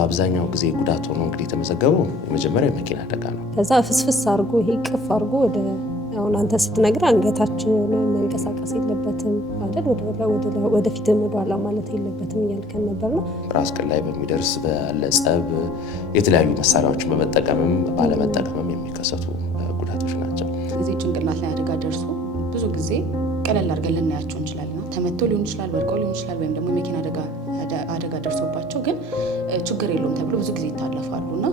በአብዛኛው ጊዜ ጉዳት ሆኖ እንግዲህ የተመዘገበው የመጀመሪያ የመኪና አደጋ ነው። ከዛ ፍስፍስ አድርጎ ይሄ ቅፍ አድርጎ ወደ አሁን አንተ ስትነግር አንገታችን መንቀሳቀስ የለበትም አይደል? ወደፊትም ወደኋላ ማለት የለበትም እያልከን ነበር ነው። ራስ ቅል ላይ በሚደርስ በለጸብ የተለያዩ መሳሪያዎችን በመጠቀምም ባለመጠቀምም የሚከሰቱ ጉዳቶች ናቸው። እዚህ ጭንቅላት ላይ አደጋ ደርሶ ብዙ ጊዜ ቀለል አድርገን ልናያቸው እንችላለን። ተመቶ ሊሆን ይችላል፣ ወድቀው ሊሆን ይችላል፣ ወይም ደግሞ የመኪና አደጋ ደርሶባቸው ግን ችግር የለውም ተብሎ ብዙ ጊዜ ይታለፋሉ እና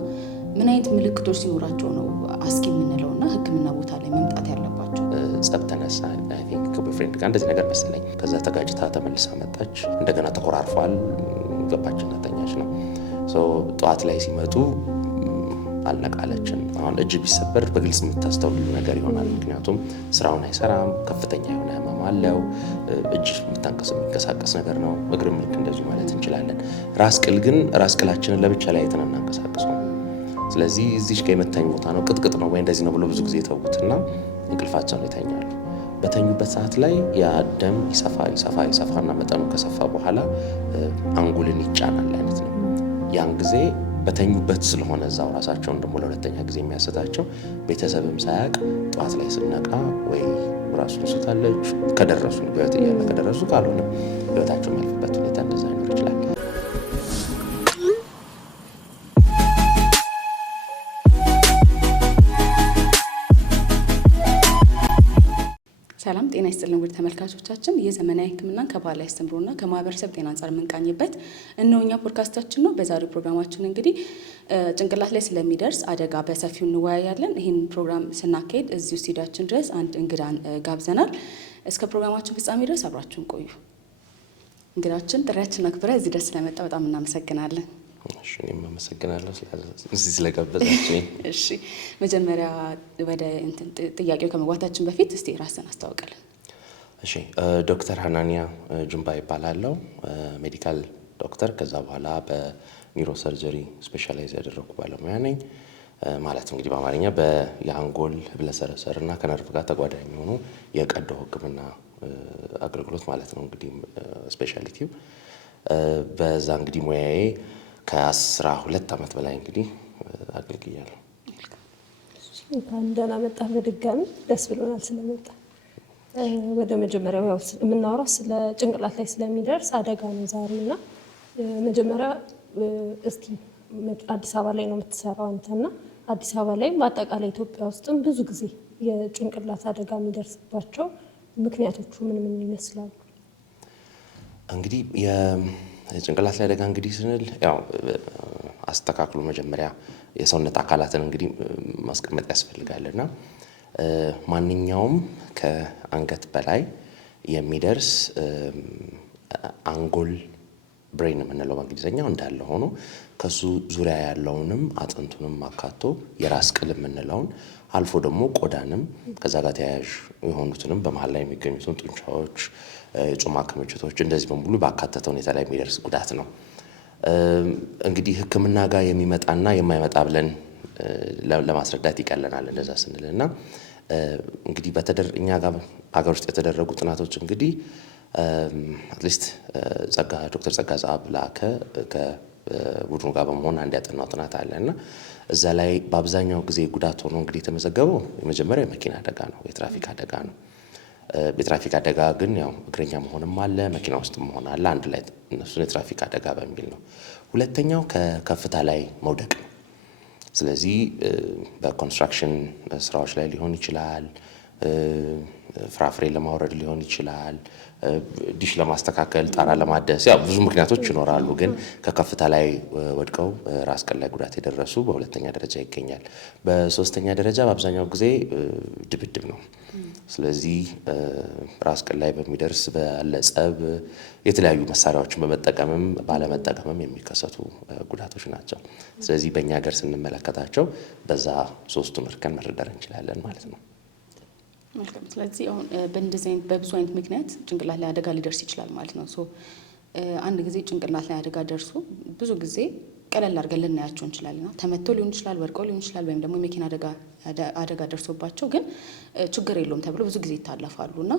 ምን አይነት ምልክቶች ሲኖራቸው ነው አስጊ የምንለው እና ሕክምና ቦታ ላይ መምጣት ያለባቸው? ጸብ ተነሳ ከቦይፍሬንድ ጋር እንደዚህ ነገር መሰለኝ። ከዛ ተጋጭታ ተመልሳ መጣች። እንደገና ተኮራርፏል። ገባችና ተኛች ነው። ጠዋት ላይ ሲመጡ አልነቃለችን። አሁን እጅ ቢሰበር በግልጽ የምታስተውሉ ነገር ይሆናል። ምክንያቱም ስራውን አይሰራም፣ ከፍተኛ የሆነ ህመም አለው። እጅ የሚንቀሳቀስ ነገር ነው። እግርም ልክ እንደዚሁ ማለት እንችላለን። ራስ ቅል ግን ራስ ቅላችንን ለብቻ ላይ የተናናንቀሳቀሰው። ስለዚህ እዚች ጋር የመታኝ ቦታ ነው፣ ቅጥቅጥ ነው ወይ እንደዚህ ነው ብሎ ብዙ ጊዜ ተውትና እንቅልፋቸውን ይተኛሉ። በተኙበት ሰዓት ላይ ያ ደም ይሰፋና መጠኑ ከሰፋ በኋላ አንጎልን ይጫናል አይነት ነው። ያን ጊዜ በተኙበት ስለሆነ እዛው ራሳቸውን ደግሞ ለሁለተኛ ጊዜ የሚያሰታቸው ቤተሰብም ሳያውቅ ጠዋት ላይ ስነቃ ወይ ራሱን ስታለች ከደረሱ በህይወት እያለ ከደረሱ ካልሆነ ህይወታቸው የሚያልፍበት ሁኔታ እንደዛ ይኖር ይችላል። ሰላም ጤና ይስጥልን ውድ ተመልካቾቻችን፣ የዘመናዊ ሕክምና ከባህላዊ አስተምሮና ከማህበረሰብ ጤና አንጻር የምንቃኝበት እነሆኛ ፖድካስታችን ነው። በዛሬው ፕሮግራማችን እንግዲህ ጭንቅላት ላይ ስለሚደርስ አደጋ በሰፊው እንወያያለን። ይህን ፕሮግራም ስናካሄድ እዚሁ ስቱዲያችን ድረስ አንድ እንግዳን ጋብዘናል። እስከ ፕሮግራማችን ፍጻሜ ድረስ አብራችሁን ቆዩ። እንግዳችን ጥሪያችን አክብረ እዚህ ድረስ ስለመጣ በጣም እናመሰግናለን። እሺ እኔም አመሰግናለሁ ስለጋበዛችሁኝ። እሺ መጀመሪያ ወደ ጥያቄው ከመግባታችን በፊት እስቲ ራስን አስተዋውቅልን። እሺ ዶክተር ሀናንያ ጁምባ ይባላለሁ። ሜዲካል ዶክተር፣ ከዛ በኋላ በኒውሮ ሰርጀሪ ስፔሻላይዝ ያደረኩ ባለሙያ ነኝ። ማለት እንግዲህ በአማርኛ የአንጎል ህብለሰረሰር እና ከነርቭ ጋር ተጓዳኝ የሆኑ የቀዶ ህክምና አገልግሎት ማለት ነው እንግዲህ ስፔሻሊቲው። በዛ እንግዲህ ሙያዬ ከ12 ዓመት በላይ እንግዲህ አገልግያለሁ። እንኳን ደህና መጣህ በድጋሚ ደስ ብሎናል ስለመጣ። ወደ መጀመሪያው ያው የምናወራው ስለ ጭንቅላት ላይ ስለሚደርስ አደጋ ነው ዛሬና መጀመሪያ እስቲ አዲስ አበባ ላይ ነው የምትሰራው አንተና አዲስ አበባ ላይ በአጠቃላይ ኢትዮጵያ ውስጥም ብዙ ጊዜ የጭንቅላት አደጋ የሚደርስባቸው ምክንያቶቹ ምን ይመስላሉ? እንግዲህ የጭንቅላት ላይ አደጋ እንግዲህ ስንል ያው አስተካክሎ መጀመሪያ የሰውነት አካላትን እንግዲህ ማስቀመጥ ያስፈልጋልና ማንኛውም ከአንገት በላይ የሚደርስ አንጎል ብሬን የምንለው በእንግሊዝኛው እንዳለ ሆኖ ከሱ ዙሪያ ያለውንም አጥንቱንም አካቶ የራስ ቅል የምንለውን አልፎ ደግሞ ቆዳንም ከዛ ጋር ተያያዥ የሆኑትንም በመሀል ላይ የሚገኙትን ጡንቻዎች፣ ጮማ ክምችቶች እንደዚህ በሙሉ ባካተተ ሁኔታ ላይ የሚደርስ ጉዳት ነው። እንግዲህ ሕክምና ጋር የሚመጣና የማይመጣ ብለን ለማስረዳት ይቀለናል እንደዛ ስንልና እንግዲህ እኛ ጋር ሀገር ውስጥ የተደረጉ ጥናቶች እንግዲህ አትሊስት ዶክተር ጸጋ ዛብላከ ከቡድኑ ጋር በመሆን አንድ ያጠናው ጥናት አለና እዛ ላይ በአብዛኛው ጊዜ ጉዳት ሆኖ እንግዲህ የተመዘገበው የመጀመሪያ የመኪና አደጋ ነው፣ የትራፊክ አደጋ ነው። የትራፊክ አደጋ ግን ያው እግረኛ መሆንም አለ፣ መኪና ውስጥ መሆን አለ። አንድ ላይ እነሱን የትራፊክ አደጋ በሚል ነው። ሁለተኛው ከከፍታ ላይ መውደቅ ነው። ስለዚህ በኮንስትራክሽን ስራዎች ላይ ሊሆን ይችላል፣ ፍራፍሬ ለማውረድ ሊሆን ይችላል፣ ዲሽ ለማስተካከል፣ ጣራ ለማደስ፣ ያው ብዙ ምክንያቶች ይኖራሉ። ግን ከከፍታ ላይ ወድቀው ራስ ቅል ላይ ጉዳት የደረሱ በሁለተኛ ደረጃ ይገኛል። በሶስተኛ ደረጃ በአብዛኛው ጊዜ ድብድብ ነው። ስለዚህ ራስ ቅል ላይ በሚደርስ በለጸብ የተለያዩ መሳሪያዎችን በመጠቀምም ባለመጠቀምም የሚከሰቱ ጉዳቶች ናቸው። ስለዚህ በእኛ ሀገር ስንመለከታቸው በዛ ሶስቱን እርከን መረዳት እንችላለን ማለት ነው። መልካም። ስለዚህ አሁን በእንደዚህ አይነት በብዙ አይነት ምክንያት ጭንቅላት ላይ አደጋ ሊደርስ ይችላል ማለት ነው። አንድ ጊዜ ጭንቅላት ላይ አደጋ ደርሶ ብዙ ጊዜ ቀለል አድርገን ልናያቸው እንችላለን። ተመቶ ሊሆን ይችላል፣ ወድቀው ሊሆን ይችላል፣ ወይም ደግሞ የመኪና አደጋ ደርሶባቸው ግን ችግር የለውም ተብሎ ብዙ ጊዜ ይታለፋሉ እና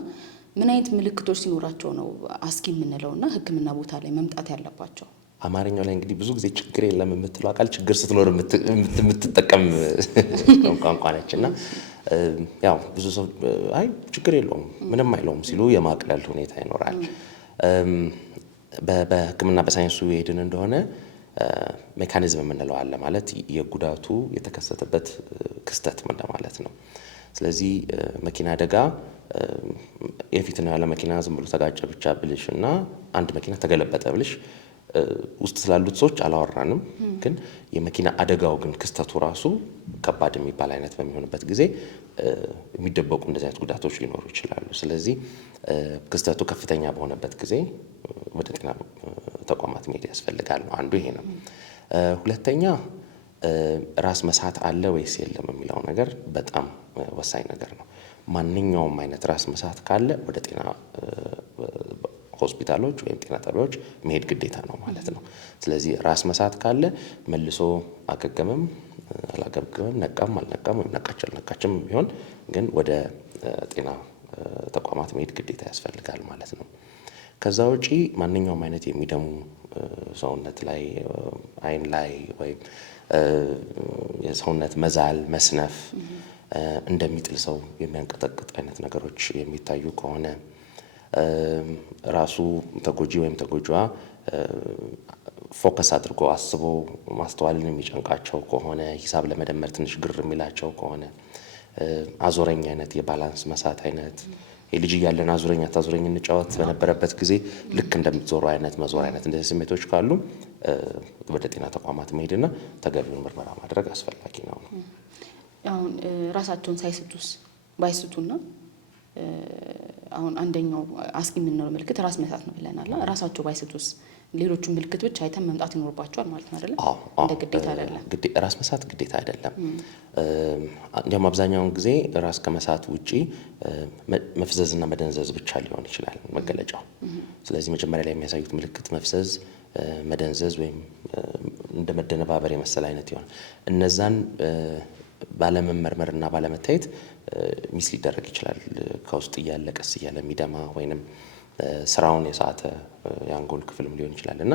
ምን አይነት ምልክቶች ሲኖራቸው ነው አስጊ የምንለው እና ሕክምና ቦታ ላይ መምጣት ያለባቸው? አማርኛው ላይ እንግዲህ ብዙ ጊዜ ችግር የለም የምትለው ቃል ችግር ስትኖር የምትጠቀም ቋንቋ ነች እና ያው ብዙ ሰው አይ ችግር የለውም ምንም አይለውም ሲሉ የማቅለል ሁኔታ ይኖራል። በሕክምና በሳይንሱ የሄድን እንደሆነ ሜካኒዝም የምንለው አለ ማለት የጉዳቱ የተከሰተበት ክስተት ምን ማለት ነው። ስለዚህ መኪና አደጋ የፊት ነው ያለ መኪና ዝም ብሎ ተጋጨ ብቻ ብልሽ እና አንድ መኪና ተገለበጠ ብልሽ ውስጥ ስላሉት ሰዎች አላወራንም። ግን የመኪና አደጋው ግን ክስተቱ ራሱ ከባድ የሚባል አይነት በሚሆንበት ጊዜ የሚደበቁ እንደዚህ አይነት ጉዳቶች ሊኖሩ ይችላሉ። ስለዚህ ክስተቱ ከፍተኛ በሆነበት ጊዜ ወደ ጤና ተቋማት መሄድ ያስፈልጋል ነው አንዱ ይሄ ነው። ሁለተኛ ራስ መሳት አለ ወይስ የለም የሚለው ነገር በጣም ወሳኝ ነገር ነው። ማንኛውም አይነት ራስ መሳት ካለ ወደ ጤና ሆስፒታሎች ወይም ጤና ጣቢያዎች መሄድ ግዴታ ነው ማለት ነው። ስለዚህ ራስ መሳት ካለ መልሶ አገገመም አላገገመም ነቃም አልነቃም ወይም ነቃች አልነቃችም ቢሆን ግን ወደ ጤና ተቋማት መሄድ ግዴታ ያስፈልጋል ማለት ነው። ከዛ ውጪ ማንኛውም አይነት የሚደሙ ሰውነት ላይ አይን ላይ ወይም የሰውነት መዛል መስነፍ እንደሚጥል ሰው የሚያንቀጠቅጥ አይነት ነገሮች የሚታዩ ከሆነ ራሱ ተጎጂ ወይም ተጎጂዋ ፎከስ አድርጎ አስቦ ማስተዋልን የሚጨንቃቸው ከሆነ ሂሳብ ለመደመር ትንሽ ግር የሚላቸው ከሆነ አዞረኝ አይነት የባላንስ መሳት አይነት የልጅ እያለን አዙረኝ አታዙረኝ እንጫወት በነበረበት ጊዜ ልክ እንደምትዞሩ አይነት መዞር አይነት እንደዚህ ስሜቶች ካሉ ወደ ጤና ተቋማት መሄድና ተገቢውን ምርመራ ማድረግ አስፈላጊ ነው። አሁን ራሳቸውን ባይስቱና አሁን አንደኛው አስጊ የምንለው ምልክት ራስ መሳት ነው ብለናል። ራሳቸው ባይስቱስ ሌሎቹ ምልክት ብቻ አይተን መምጣት ይኖርባቸዋል ማለት ነው አይደል? እንደ ግዴታ አይደለም። ራስ መሳት ግዴታ አይደለም። እንዲያውም አብዛኛውን ጊዜ ራስ ከመሳት ውጪ መፍዘዝና መደንዘዝ ብቻ ሊሆን ይችላል መገለጫው። ስለዚህ መጀመሪያ ላይ የሚያሳዩት ምልክት መፍዘዝ፣ መደንዘዝ ወይም እንደ መደነባበር የመሰለ አይነት ይሆናል። እነዛን ባለመመርመርና ባለመታየት ሚስ ሊደረግ ይችላል። ከውስጥ እያለ ቀስ እያለ የሚደማ ወይንም ስራውን የሳተ የአንጎል ክፍልም ሊሆን ይችላል እና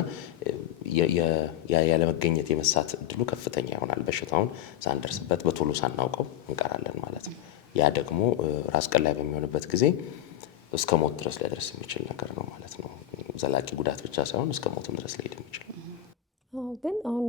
ያለመገኘት የመሳት እድሉ ከፍተኛ ይሆናል። በሽታውን ሳንደርስበት በቶሎ ሳናውቀው እንቀራለን ማለት ነው። ያ ደግሞ ራስ ቅል ላይ በሚሆንበት ጊዜ እስከ ሞት ድረስ ሊያደርስ የሚችል ነገር ነው ማለት ነው። ዘላቂ ጉዳት ብቻ ሳይሆን እስከ ሞትም ድረስ ሊሄድ የሚችል። ግን አሁን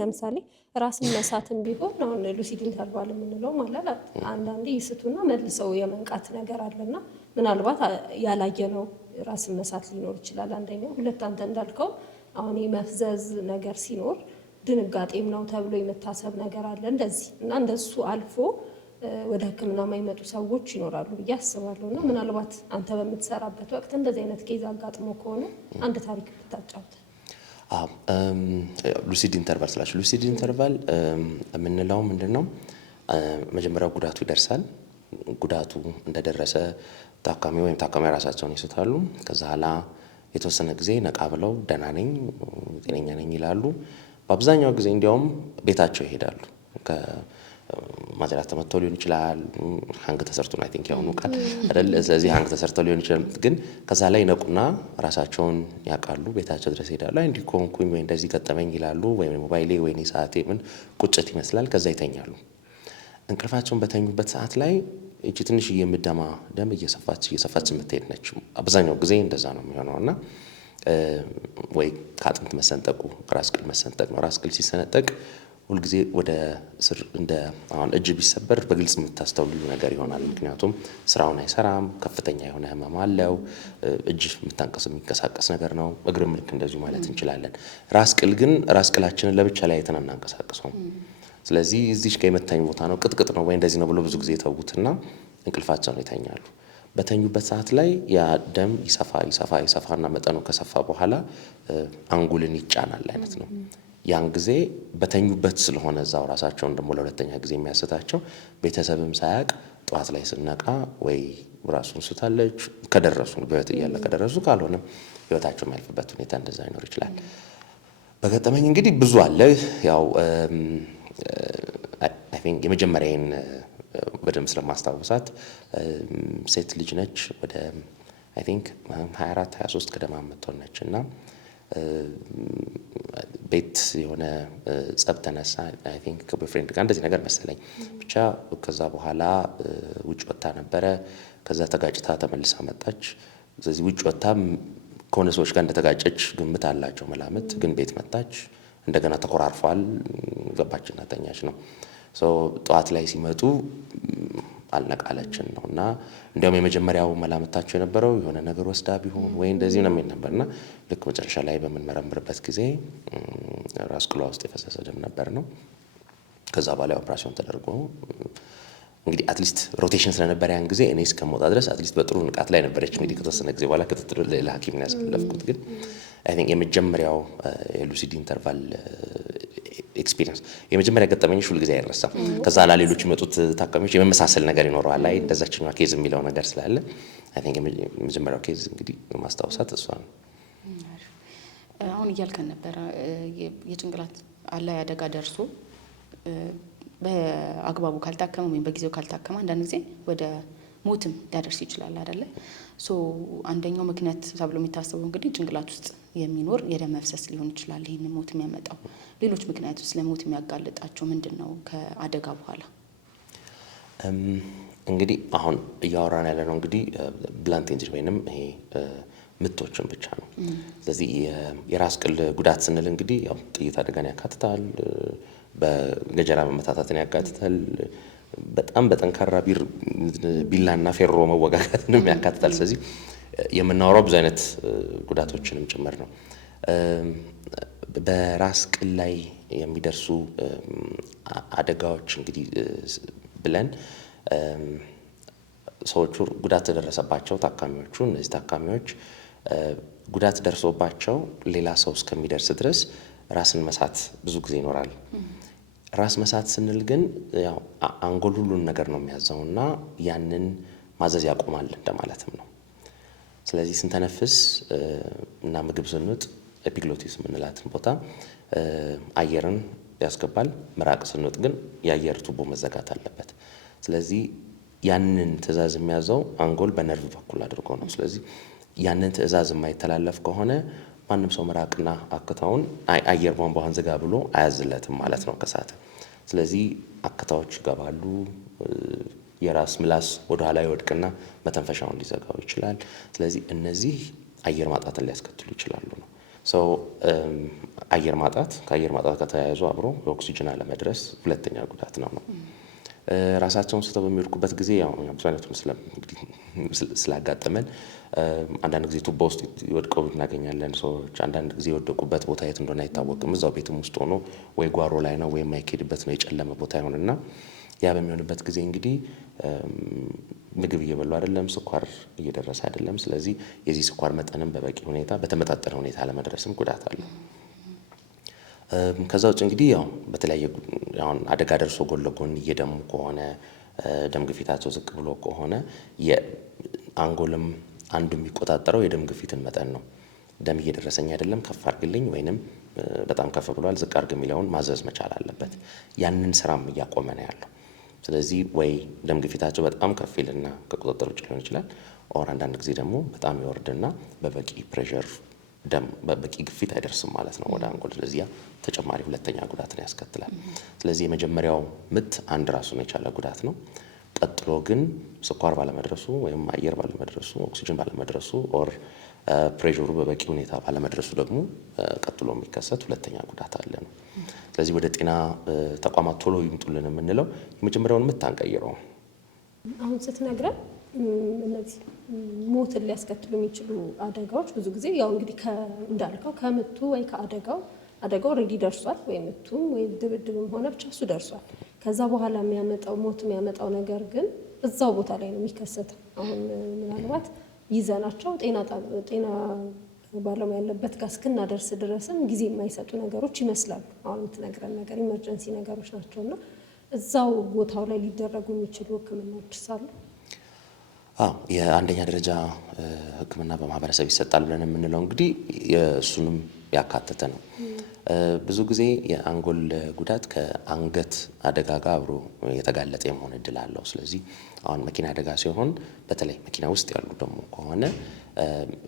ለምሳሌ ራስን መሳትም ቢሆን አሁን ሉሲድ ኢንተርቫል የምንለው ማለት አንዳንዴ ይስቱና መልሰው የመንቃት ነገር አለና ምናልባት ያላየነው ራስን መሳት ሊኖር ይችላል። አንደኛው ሁለት አንተ እንዳልከው አሁን የመፍዘዝ ነገር ሲኖር ድንጋጤም ነው ተብሎ የመታሰብ ነገር አለ እንደዚህ እና እንደሱ አልፎ ወደ ሕክምና የማይመጡ ሰዎች ይኖራሉ ብዬ አስባለሁ። እና ምናልባት አንተ በምትሰራበት ወቅት እንደዚህ አይነት ኬዝ አጋጥሞ ከሆነ አንድ ታሪክ ብታጫውት። ሉሲድ ኢንተርቫል ስላችሁ ሉሲድ ኢንተርቫል የምንለው ምንድነው? መጀመሪያው ጉዳቱ ይደርሳል። ጉዳቱ እንደደረሰ ታካሚ ወይም ታካሚ ራሳቸውን ይስታሉ። ከዛ ኋላ የተወሰነ ጊዜ ነቃ ብለው ደህና ነኝ ጤነኛ ነኝ ይላሉ። በአብዛኛው ጊዜ እንዲያውም ቤታቸው ይሄዳሉ። ማጅራት ተመተው ሊሆን ይችላል። ሀንግ ተሰርቶ ነው አይ ቲንክ ያሁኑ ቃል አይደል? ስለዚህ ሀንግ ተሰርተው ሊሆን ይችላል። ግን ከዛ ላይ ይነቁና ራሳቸውን ያውቃሉ። ቤታቸው ድረስ ይሄዳሉ። አይ እንዲህ ኮንኩኝ ወይ እንደዚህ ገጠመኝ ይላሉ። ወይ ሞባይሌ ወይ ሰዓቴ ምን ቁጭት ይመስላል። ከዛ ይተኛሉ። እንቅልፋቸውን በተኙበት ሰዓት ላይ እቺ ትንሽ የምደማ ደም እየሰፋች የምትሄድ ነች። አብዛኛው ጊዜ እንደዛ ነው የሚሆነው እና ወይ ከአጥንት መሰንጠቁ ራስ ቅል መሰንጠቅ ነው። ራስ ቅል ሲሰነጠቅ ሁልጊዜ ወደ ስር እንደ አሁን እጅ ቢሰበር በግልጽ የምታስተውሉ ነገር ይሆናል። ምክንያቱም ስራውን አይሰራም፣ ከፍተኛ የሆነ ህመም አለው። እጅ የሚንቀሳቀስ ነገር ነው። እግርም ልክ እንደዚሁ ማለት እንችላለን። ራስ ቅል ግን ራስ ቅላችንን ለብቻ ላይ አይተን አናንቀሳቅሰውም። ስለዚህ እዚች ጋር የመታኝ ቦታ ነው ቅጥቅጥ ነው ወይ እንደዚህ ነው ብሎ ብዙ ጊዜ ተውትና እንቅልፋቸውን ይተኛሉ። በተኙበት ሰዓት ላይ ያ ደም ይሰፋና መጠኑ ከሰፋ በኋላ አንጎልን ይጫናል አይነት ነው። ያን ጊዜ በተኙበት ስለሆነ እዛው ራሳቸውን ደግሞ ለሁለተኛ ጊዜ የሚያስታቸው ቤተሰብም ሳያቅ ጠዋት ላይ ስነቃ ወይ ራሱን ስታለች ከደረሱ በህይወት እያለ ከደረሱ ካልሆነ ህይወታቸው የሚያልፍበት ሁኔታ እንደዛ ይኖር ይችላል። በገጠመኝ እንግዲህ ብዙ አለ። ያው አይ ቲንክ የመጀመሪያዬን በደንብ ስለማስታወሳት ሴት ልጅ ነች። ወደ አይ ቲንክ 24 23 ገደማ የምትሆን ነች እና ቤት የሆነ ጸብ ተነሳ አይ ቲንክ ከቦይፍሬንድ ጋር እንደዚህ ነገር መሰለኝ ብቻ። ከዛ በኋላ ውጭ ወጥታ ነበረ። ከዛ ተጋጭታ ተመልሳ መጣች። ስለዚህ ውጭ ወጥታ ከሆነ ሰዎች ጋር እንደተጋጨች ግምት አላቸው መላምት። ግን ቤት መጣች፣ እንደገና ተኮራርፏል፣ ገባችና ተኛች ነው። ጠዋት ላይ ሲመጡ አልነቃለችን ነው እና እንዲያውም የመጀመሪያው መላምታቸው የነበረው የሆነ ነገር ወስዳ ቢሆን ወይ እንደዚህ ነው የሚል ነበርና ልክ መጨረሻ ላይ በምንመረምርበት ጊዜ ራስ ቅሏ ውስጥ የፈሰሰ ደም ነበር ነው። ከዛ በኋላ ኦፕራሲዮን ተደርጎ እንግዲህ አትሊስት ሮቴሽን ስለነበረ ያን ጊዜ እኔ እስከምወጣ ድረስ አትሊስት በጥሩ ንቃት ላይ ነበረች። እንግዲህ ከተወሰነ ጊዜ በኋላ ክትትል ሌላ ሐኪም ነው ያስፈለፍኩት። ግን አይ ቲንክ የመጀመሪያው የሉሲድ ኢንተርቫል ኤክስፒሪየንስ የመጀመሪያ ገጠመኝሽ ሁል ጊዜ አይረሳም። ከዛ ላ ሌሎች የሚመጡት ታካሚዎች የመመሳሰል ነገር ይኖረዋል። አይ እንደዛችኛዋ ኬዝ የሚለው ነገር ስላለ አይ ቲንክ የመጀመሪያው ኬዝ እንግዲህ ማስታወሳት እሷ ነው። አሁን እያልከን ነበረ የጭንቅላት አላይ አደጋ ደርሶ በአግባቡ ካልታከመ ወይም በጊዜው ካልታከመ አንዳንድ ጊዜ ወደ ሞትም ሊያደርስ ይችላል አይደለ? አንደኛው ምክንያት ተብሎ የሚታሰበው እንግዲህ ጭንቅላት ውስጥ የሚኖር የደም መፍሰስ ሊሆን ይችላል ይህን ሞት የሚያመጣው። ሌሎች ምክንያቶች ለሞት የሚያጋልጣቸው ምንድን ነው ከአደጋ በኋላ? እንግዲህ አሁን እያወራን ያለ ነው እንግዲህ ብላንት ኢንጅሪ ወይንም ይሄ ምቶችን ብቻ ነው። ስለዚህ የራስ ቅል ጉዳት ስንል እንግዲህ ያው ጥይት አደጋን ያካትታል፣ በገጀራ መመታታትን ያካትታል፣ በጣም በጠንካራ ቢላና ፌሮ መወጋጋትንም ያካትታል። ስለዚህ የምናወራው ብዙ አይነት ጉዳቶችንም ጭምር ነው። በራስ ቅል ላይ የሚደርሱ አደጋዎች እንግዲህ ብለን ሰዎቹ ጉዳት ተደረሰባቸው ታካሚዎቹ እነዚህ ታካሚዎች ጉዳት ደርሶባቸው ሌላ ሰው እስከሚደርስ ድረስ ራስን መሳት ብዙ ጊዜ ይኖራል። ራስ መሳት ስንል ግን ያው አንጎል ሁሉን ነገር ነው የሚያዘውና ያንን ማዘዝ ያቆማል እንደማለትም ነው። ስለዚህ ስንተነፍስ እና ምግብ ስንውጥ ኤፒግሎቲስ የምንላትን ቦታ አየርን ያስገባል። ምራቅ ስንውጥ ግን የአየር ቱቦ መዘጋት አለበት። ስለዚህ ያንን ትዕዛዝ የሚያዘው አንጎል በነርቭ በኩል አድርጎ ነው። ስለዚህ ያንን ትዕዛዝ የማይተላለፍ ከሆነ ማንም ሰው ምራቅና አክታውን አየር ቧንቧን ዝጋ ብሎ አያዝለትም ማለት ነው ከሳተ። ስለዚህ አክታዎች ይገባሉ። የራስ ምላስ ወደ ኋላ ይወድቅና መተንፈሻውን ሊዘጋው ይችላል። ስለዚህ እነዚህ አየር ማጣትን ሊያስከትሉ ይችላሉ ነው። አየር ማጣት ከአየር ማጣት ጋር ተያይዞ አብሮ የኦክሲጅን አለመድረስ ሁለተኛ ጉዳት ነው። ራሳቸውን ስተው በሚወድቁበት ጊዜ ያው ብዙ አይነቱን ስላጋጠመን አንዳንድ ጊዜ ቱቦ ውስጥ ይወድቀው እናገኛለን ሰዎች። አንዳንድ ጊዜ የወደቁበት ቦታ የት እንደሆነ አይታወቅም። እዛው ቤትም ውስጥ ሆኖ ወይ ጓሮ ላይ ነው ወይ የማይኬድበት ነው የጨለመ ቦታ ይሆንና ያ በሚሆንበት ጊዜ እንግዲህ ምግብ እየበሉ አይደለም፣ ስኳር እየደረሰ አይደለም። ስለዚህ የዚህ ስኳር መጠንም በበቂ ሁኔታ በተመጣጠነ ሁኔታ ለመድረስም ጉዳት አለው። ከዛ ውጭ እንግዲህ ያው በተለያየ አሁን አደጋ ደርሶ ጎን ለጎን እየደሙ ከሆነ ደም ግፊታቸው ዝቅ ብሎ ከሆነ የአንጎልም አንዱ የሚቆጣጠረው የደም ግፊትን መጠን ነው። ደም እየደረሰኝ አይደለም ከፍ አድርግልኝ ወይንም በጣም ከፍ ብሏል ዝቅ አድርግ የሚለውን ማዘዝ መቻል አለበት። ያንን ስራም እያቆመ ነው ያለው። ስለዚህ ወይ ደም ግፊታቸው በጣም ከፍ ይልና ከቁጥጥር ውጭ ሊሆን ይችላል። ኦር አንዳንድ ጊዜ ደግሞ በጣም ይወርድና በበቂ ፕሬሸር ደም በበቂ ግፊት አይደርስም ማለት ነው ወደ አንጎል። ስለዚህ ያ ተጨማሪ ሁለተኛ ጉዳትን ያስከትላል። ስለዚህ የመጀመሪያው ምት አንድ ራሱን የቻለ ጉዳት ነው። ቀጥሎ ግን ስኳር ባለመድረሱ ወይም አየር ባለመድረሱ ኦክሲጅን ባለመድረሱ ኦር ፕሬሸሩ በበቂ ሁኔታ ባለመድረሱ ደግሞ ቀጥሎ የሚከሰት ሁለተኛ ጉዳት አለ ነው። ስለዚህ ወደ ጤና ተቋማት ቶሎ ይምጡልን የምንለው የመጀመሪያውን ምት አንቀይረው። አሁን ስትነግረን እነዚህ ሞትን ሊያስከትሉ የሚችሉ አደጋዎች ብዙ ጊዜ ያው እንግዲህ እንዳልከው ከምቱ ወይ ከአደጋው ኦልሬዲ ደርሷል ወይ ምቱም ወይ ድብድብም ሆነ ብቻ እሱ ደርሷል። ከዛ በኋላ የሚያመጣው ሞት የሚያመጣው ነገር ግን እዛው ቦታ ላይ ነው የሚከሰተው። አሁን ምናልባት ይዘናቸው ጤና ባለሙያ ያለበት ጋር እስክናደርስ ድረስም ጊዜ የማይሰጡ ነገሮች ይመስላሉ። አሁን የምትነግረን ነገር ኢመርጀንሲ ነገሮች ናቸውና እዛው ቦታው ላይ ሊደረጉ የሚችሉ ሕክምናዎች ሳሉ የአንደኛ ደረጃ ሕክምና በማህበረሰብ ይሰጣል ብለን የምንለው እንግዲህ የእሱንም ያካተተ ነው። ብዙ ጊዜ የአንጎል ጉዳት ከአንገት አደጋ ጋር አብሮ የተጋለጠ የመሆን እድል አለው። ስለዚህ አሁን መኪና አደጋ ሲሆን በተለይ መኪና ውስጥ ያሉ ደግሞ ከሆነ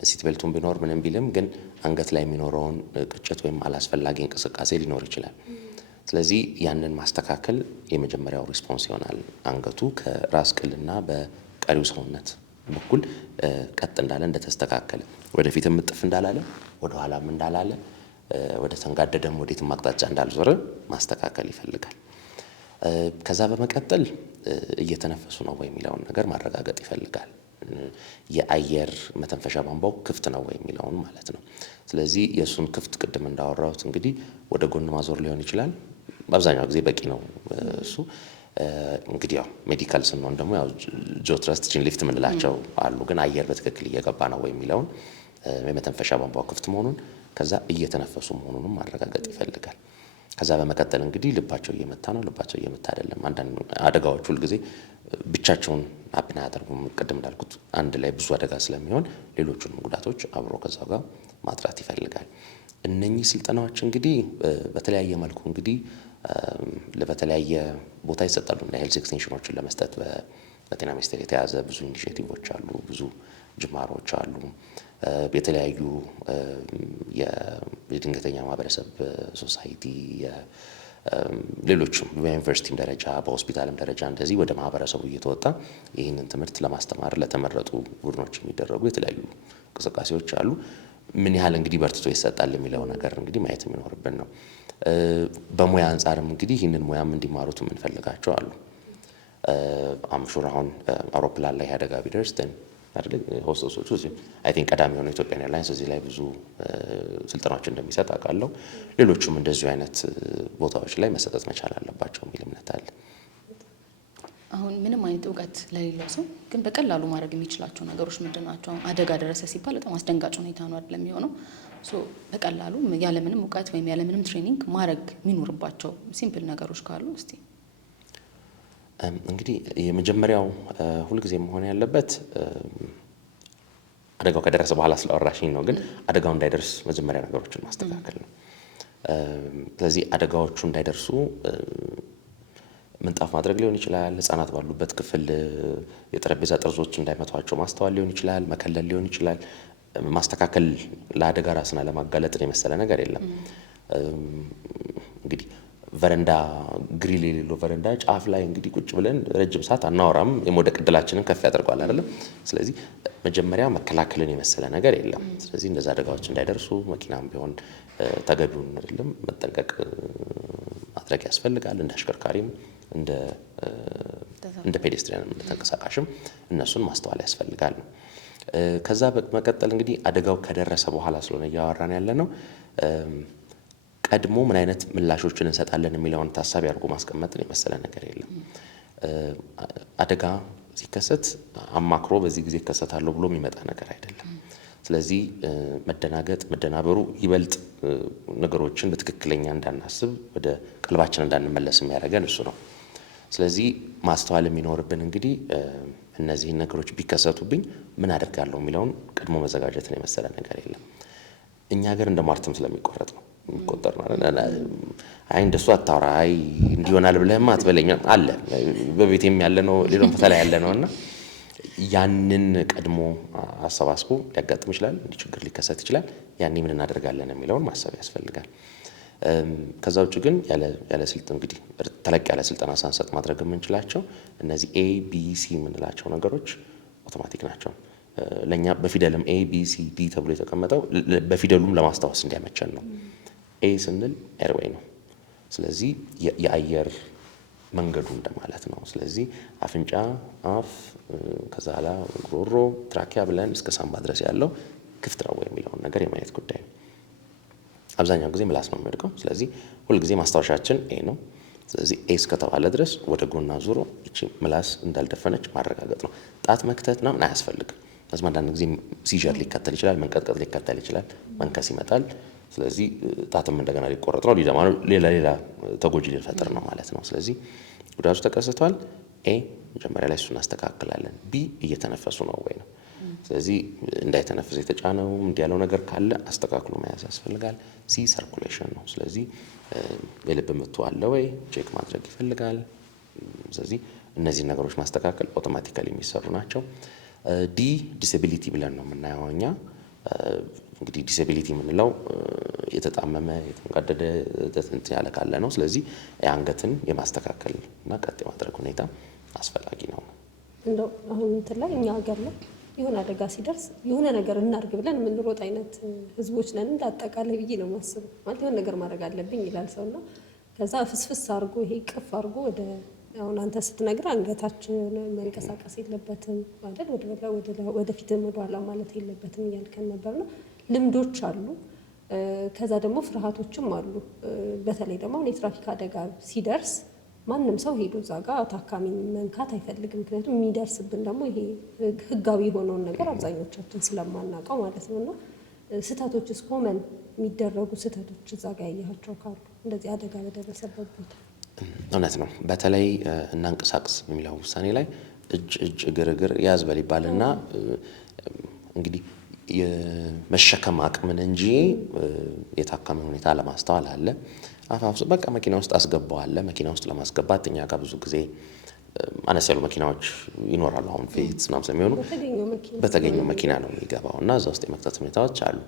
ሲት ቤልቱን ቢኖር ምንም ቢልም ግን አንገት ላይ የሚኖረውን ቅጭት ወይም አላስፈላጊ እንቅስቃሴ ሊኖር ይችላል። ስለዚህ ያንን ማስተካከል የመጀመሪያው ሪስፖንስ ይሆናል። አንገቱ ከራስ ቅልና በቀሪው ሰውነት በኩል ቀጥ እንዳለ እንደተስተካከለ፣ ወደፊትም እጥፍ እንዳላለ፣ ወደኋላም እንዳላለ፣ ወደ ተንጋደደም ወዴትም አቅጣጫ እንዳልዞረ ማስተካከል ይፈልጋል። ከዛ በመቀጠል እየተነፈሱ ነው ወይ የሚለውን ነገር ማረጋገጥ ይፈልጋል። የአየር መተንፈሻ ቧንቧው ክፍት ነው ወይ የሚለውን ማለት ነው። ስለዚህ የእሱን ክፍት ቅድም እንዳወራሁት እንግዲህ ወደ ጎን ማዞር ሊሆን ይችላል። በአብዛኛው ጊዜ በቂ ነው እሱ። እንግዲህ ያው ሜዲካል ስንሆን ደግሞ ያው ጆ ትረስት ቺን ሊፍት የምንላቸው አሉ። ግን አየር በትክክል እየገባ ነው ወይ የሚለውን የመተንፈሻ ቧንቧው ክፍት መሆኑን ከዛ እየተነፈሱ መሆኑንም ማረጋገጥ ይፈልጋል። ከዛ በመቀጠል እንግዲህ ልባቸው እየመታ ነው፣ ልባቸው እየመታ አይደለም። አንዳንድ አደጋዎች ሁልጊዜ ብቻቸውን አፕን አያደርጉም። ቅድም እንዳልኩት አንድ ላይ ብዙ አደጋ ስለሚሆን ሌሎቹንም ጉዳቶች አብሮ ከዛው ጋር ማጥራት ይፈልጋል። እነኚህ ስልጠናዎች እንግዲህ በተለያየ መልኩ እንግዲህ በተለያየ ቦታ ይሰጣሉ። እና ሄልዝ ኤክስቴንሽኖችን ለመስጠት በጤና ሚኒስቴር የተያዘ ብዙ ኢኒሼቲቮች አሉ፣ ብዙ ጅማሮች አሉ። የተለያዩ የድንገተኛ ማህበረሰብ ሶሳይቲ ሌሎችም በዩኒቨርሲቲም ደረጃ በሆስፒታልም ደረጃ እንደዚህ ወደ ማህበረሰቡ እየተወጣ ይህንን ትምህርት ለማስተማር ለተመረጡ ቡድኖች የሚደረጉ የተለያዩ እንቅስቃሴዎች አሉ። ምን ያህል እንግዲህ በርትቶ ይሰጣል የሚለው ነገር እንግዲህ ማየት የሚኖርብን ነው። በሙያ አንጻርም እንግዲህ ይህንን ሙያም እንዲማሩት የምንፈልጋቸው አሉ። አምሹር አሁን አውሮፕላን ላይ አደጋ ቢደርስ ሆስቶሶቹ አይ ቲንክ ቀዳሚ የሆነው ኢትዮጵያን ኤርላይንስ እዚህ ላይ ብዙ ስልጠናዎች እንደሚሰጥ አውቃለሁ። ሌሎቹም እንደዚሁ አይነት ቦታዎች ላይ መሰጠት መቻል አለባቸው የሚል እምነት አለ። አሁን ምንም አይነት እውቀት ለሌለው ሰው ግን በቀላሉ ማድረግ የሚችላቸው ነገሮች ምንድን ናቸው? አደጋ ደረሰ ሲባል በጣም አስደንጋጭ ሁኔታ ነው አይደለም የሚሆነው። በቀላሉ ያለምንም እውቀት ወይም ያለምንም ትሬኒንግ ማድረግ የሚኖርባቸው ሲምፕል ነገሮች ካሉ እስቲ። እንግዲህ የመጀመሪያው ሁልጊዜ መሆን ያለበት አደጋው ከደረሰ በኋላ ስለወራሽኝ ነው፣ ግን አደጋው እንዳይደርስ መጀመሪያ ነገሮችን ማስተካከል ነው። ስለዚህ አደጋዎቹ እንዳይደርሱ ምንጣፍ ማድረግ ሊሆን ይችላል። ህጻናት ባሉበት ክፍል የጠረጴዛ ጠርዞች እንዳይመቷቸው ማስተዋል ሊሆን ይችላል። መከለል ሊሆን ይችላል። ማስተካከል ለአደጋ ራስን አለማጋለጥን የመሰለ ነገር የለም። እንግዲህ ቨረንዳ ግሪል የሌለው ቨረንዳ ጫፍ ላይ እንግዲህ ቁጭ ብለን ረጅም ሰዓት አናወራም። የመውደቅ እድላችንን ከፍ ያደርገዋል አይደለም። ስለዚህ መጀመሪያ መከላከልን የመሰለ ነገር የለም። ስለዚህ እንደዛ አደጋዎች እንዳይደርሱ መኪናም ቢሆን ተገቢውን አይደለም መጠንቀቅ ማድረግ ያስፈልጋል። እንደ አሽከርካሪም እንደ ፔዴስትሪያንም እንደ ተንቀሳቃሽም እነሱን ማስተዋል ያስፈልጋል ነው። ከዛ በመቀጠል እንግዲህ አደጋው ከደረሰ በኋላ ስለሆነ እያወራን ያለ ነው። ቀድሞ ምን አይነት ምላሾችን እንሰጣለን የሚለውን ታሳቢ አድርጎ ማስቀመጥን የመሰለ ነገር የለም። አደጋ ሲከሰት አማክሮ በዚህ ጊዜ ይከሰታለሁ ብሎ የሚመጣ ነገር አይደለም። ስለዚህ መደናገጥ፣ መደናበሩ ይበልጥ ነገሮችን በትክክለኛ እንዳናስብ ወደ ቀልባችን እንዳንመለስ የሚያደርገን እሱ ነው። ስለዚህ ማስተዋል የሚኖርብን እንግዲህ እነዚህን ነገሮች ቢከሰቱብኝ ምን አደርጋለሁ የሚለውን ቀድሞ መዘጋጀትን የመሰለ ነገር የለም። እኛ ሀገር እንደ ሟርትም ስለሚቆረጥ ነው የሚቆጠር ነው። አይ እንደሱ አታውራ፣ አይ እንዲሆናል ብለህማ አትበለኝ አለ። በቤቴም ያለ ነው፣ ሌላም ቦታ ላይ ያለ ነው እና ያንን ቀድሞ አሰባስቦ ሊያጋጥም ይችላል። እንዲህ ችግር ሊከሰት ይችላል። ያኔ ምን እናደርጋለን የሚለውን ማሰብ ያስፈልጋል። ከዛ ውጭ ግን ያለ ስልጠና እንግዲህ ተለቅ ያለ ስልጠና ሳንሰጥ ማድረግ የምንችላቸው እነዚህ ኤ ቢ ሲ የምንላቸው ነገሮች አውቶማቲክ ናቸው። ለእኛ በፊደልም ኤ ቢ ሲ ዲ ተብሎ የተቀመጠው በፊደሉም ለማስታወስ እንዲያመቸን ነው። ኤ ስንል ኤርዌይ ነው። ስለዚህ የአየር መንገዱ እንደማለት ነው። ስለዚህ አፍንጫ፣ አፍ፣ ከዛ ኋላ ጉሮሮ፣ ትራኪያ ብለን እስከ ሳምባ ድረስ ያለው ክፍት ነው የሚለውን ነገር የማየት ጉዳይ ነው። አብዛኛው ጊዜ ምላስ ነው የሚወድቀው። ስለዚህ ሁልጊዜ ማስታወሻችን ኤ ነው። ስለዚህ ኤ እስከተባለ ድረስ ወደ ጎና ዙሮ እቺ ምላስ እንዳልደፈነች ማረጋገጥ ነው። ጣት መክተት ምናምን አያስፈልግም። ለዚህ አንዳንድ ጊዜ ሲጀር ሊከተል ይችላል፣ መንቀጥቀጥ ሊከተል ይችላል፣ መንከስ ይመጣል። ስለዚህ ጣትም እንደገና ሊቆረጥ ነው፣ ሊደማ ነው፣ ሌላ ተጎጂ ሊፈጥር ነው ማለት ነው። ስለዚህ ጉዳቱ ተከስቷል። ኤ መጀመሪያ ላይ እሱን እናስተካክላለን። ቢ እየተነፈሱ ነው ወይ ነው። ስለዚህ እንዳይተነፍስ የተጫነው እንዲያለው ነገር ካለ አስተካክሎ መያዝ ያስፈልጋል። ሲ ሰርኩሌሽን ነው። ስለዚህ የልብ ምቱ አለ ወይ ቼክ ማድረግ ይፈልጋል። ስለዚህ እነዚህ ነገሮች ማስተካከል አውቶማቲካሊ የሚሰሩ ናቸው። ዲ ዲስኤቢሊቲ ብለን ነው የምናየው እኛ። እንግዲህ ዲስኤቢሊቲ የምንለው የተጣመመ የተንጋደደ እንትን ያለ ካለ ነው። ስለዚህ የአንገትን የማስተካከል እና ቀጥ የማድረግ ሁኔታ አስፈላጊ ነው። እንደው አሁን እንትን ላይ እኛ ሀገር ላይ የሆነ አደጋ ሲደርስ የሆነ ነገር እናድርግ ብለን የምንሮጥ አይነት ህዝቦች ነን እንዳጠቃላይ ብዬ ነው የማስበው። ማለት የሆነ ነገር ማድረግ አለብኝ ይላል ሰውና ከዛ ፍስፍስ አድርጎ ይሄ ቅፍ አድርጎ ወደ አሁን አንተ ስትነግር አንገታችን መንቀሳቀስ የለበትም ማለት ወደፊትም ወደኋላ ማለት የለበትም እያልከን ነበርና ልምዶች አሉ። ከዛ ደግሞ ፍርሃቶችም አሉ። በተለይ ደግሞ አሁን የትራፊክ አደጋ ሲደርስ ማንም ሰው ሄዶ እዛ ጋር ታካሚ መንካት አይፈልግም። ምክንያቱም የሚደርስብን ደግሞ ይሄ ህጋዊ የሆነውን ነገር አብዛኞቻችን ስለማናውቀው ማለት ነው። እና ስህተቶችስ ኮመን የሚደረጉ ስህተቶች እዛ ጋር ያያቸው ካሉ እንደዚህ አደጋ በደረሰበት ቦታ? እውነት ነው። በተለይ እናንቀሳቅስ የሚለው ውሳኔ ላይ እጅ እግር ያዝ በል ይባልና እንግዲህ የመሸከም አቅምን እንጂ የታካሚ ሁኔታ ለማስተዋል አለ። አፋፍሶ በቃ መኪና ውስጥ አስገባዋለ። መኪና ውስጥ ለማስገባት እኛ ጋር ብዙ ጊዜ አነስ ያሉ መኪናዎች ይኖራሉ። አሁን ፌትስ ምናምን ስለሚሆኑ በተገኘው መኪና ነው የሚገባው እና እዛ ውስጥ የመክተት ሁኔታዎች አሉ።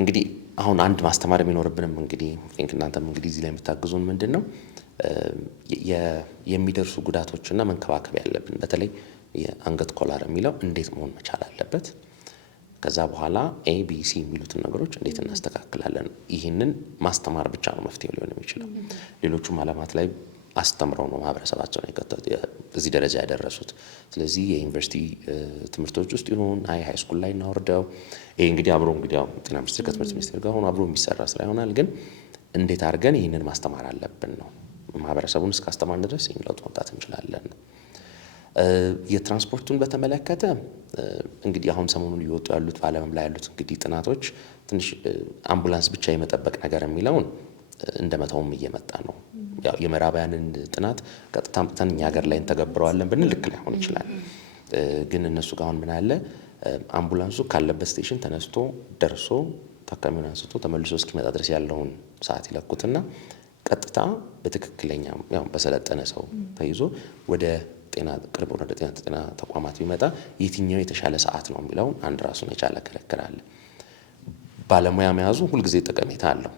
እንግዲህ አሁን አንድ ማስተማር የሚኖርብንም እንግዲህ እናንተም እንግዲህ እዚህ ላይ የምታግዙን ምንድን ነው የሚደርሱ ጉዳቶችና መንከባከብ ያለብን በተለይ የአንገት ኮላር የሚለው እንዴት መሆን መቻል አለበት። ከዛ በኋላ ኤቢሲ የሚሉትን ነገሮች እንዴት እናስተካክላለን። ይህንን ማስተማር ብቻ ነው መፍትሄው ሊሆን የሚችለው። ሌሎቹም ዓለማት ላይ አስተምረው ነው ማህበረሰባቸውን እዚህ ደረጃ ያደረሱት። ስለዚህ የዩኒቨርሲቲ ትምህርቶች ውስጥ ይሁን ሃይ ስኩል ላይ እናወርደው። ይሄ እንግዲህ አብሮ እንግዲህ ጤና ሚኒስቴር ከትምህርት ሚኒስቴር ጋር ሆኖ አብሮ የሚሰራ ስራ ይሆናል። ግን እንዴት አድርገን ይህንን ማስተማር አለብን ነው። ማህበረሰቡን እስካስተማርን ድረስ ይህን ለውጥ ማምጣት እንችላለን። የትራንስፖርቱን በተመለከተ እንግዲህ አሁን ሰሞኑን እየወጡ ያሉት በዓለም ላይ ያሉት እንግዲህ ጥናቶች ትንሽ አምቡላንስ ብቻ የመጠበቅ ነገር የሚለውን እንደመተውም እየመጣ ነው። ያው የምዕራባውያንን ጥናት ቀጥታ አምጥተን እኛ ሀገር ላይ እንተገብረዋለን ብንል ልክ ላይሆን ይችላል። ግን እነሱ ጋር አሁን ምን አለ አምቡላንሱ ካለበት ስቴሽን ተነስቶ ደርሶ ታካሚውን አንስቶ ተመልሶ እስኪመጣ ድረስ ያለውን ሰዓት ይለኩትና ቀጥታ በትክክለኛ ያው በሰለጠነ ሰው ተይዞ ወደ ጤና ቅርብ ወደ ጤና ተቋማት ቢመጣ የትኛው የተሻለ ሰዓት ነው የሚለውን አንድ ራሱን የቻለ ክርክር አለ። ባለሙያ መያዙ ሁልጊዜ ጠቀሜታ አለው።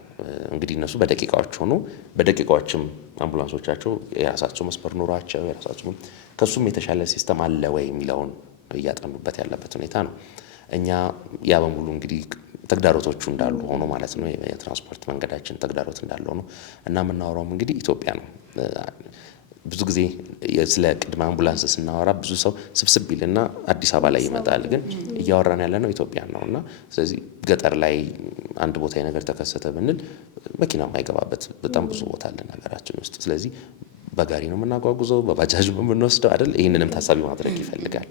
እንግዲህ እነሱ በደቂቃዎች ሆኖ በደቂቃዎችም አምቡላንሶቻቸው የራሳቸው መስመር ኖሯቸው የራሳቸው ከሱም የተሻለ ሲስተም አለ ወይ የሚለውን እያጠኑበት ያለበት ሁኔታ ነው። እኛ ያ በሙሉ እንግዲህ ተግዳሮቶቹ እንዳሉ ሆኖ ማለት ነው የትራንስፖርት መንገዳችን ተግዳሮት እንዳለ ሆኖ እና የምናወራውም እንግዲህ ኢትዮጵያ ነው። ብዙ ጊዜ ስለ ቅድመ አምቡላንስ ስናወራ ብዙ ሰው ስብስብ ቢልና አዲስ አበባ ላይ ይመጣል። ግን እያወራን ያለ ነው ኢትዮጵያ ነው እና ስለዚህ ገጠር ላይ አንድ ቦታ ነገር ተከሰተ ብንል መኪና የማይገባበት በጣም ብዙ ቦታ አለ ሀገራችን ውስጥ። ስለዚህ በጋሪ ነው የምናጓጉዘው፣ በባጃጅ ነው የምንወስደው አይደል? ይህንንም ታሳቢ ማድረግ ይፈልጋል።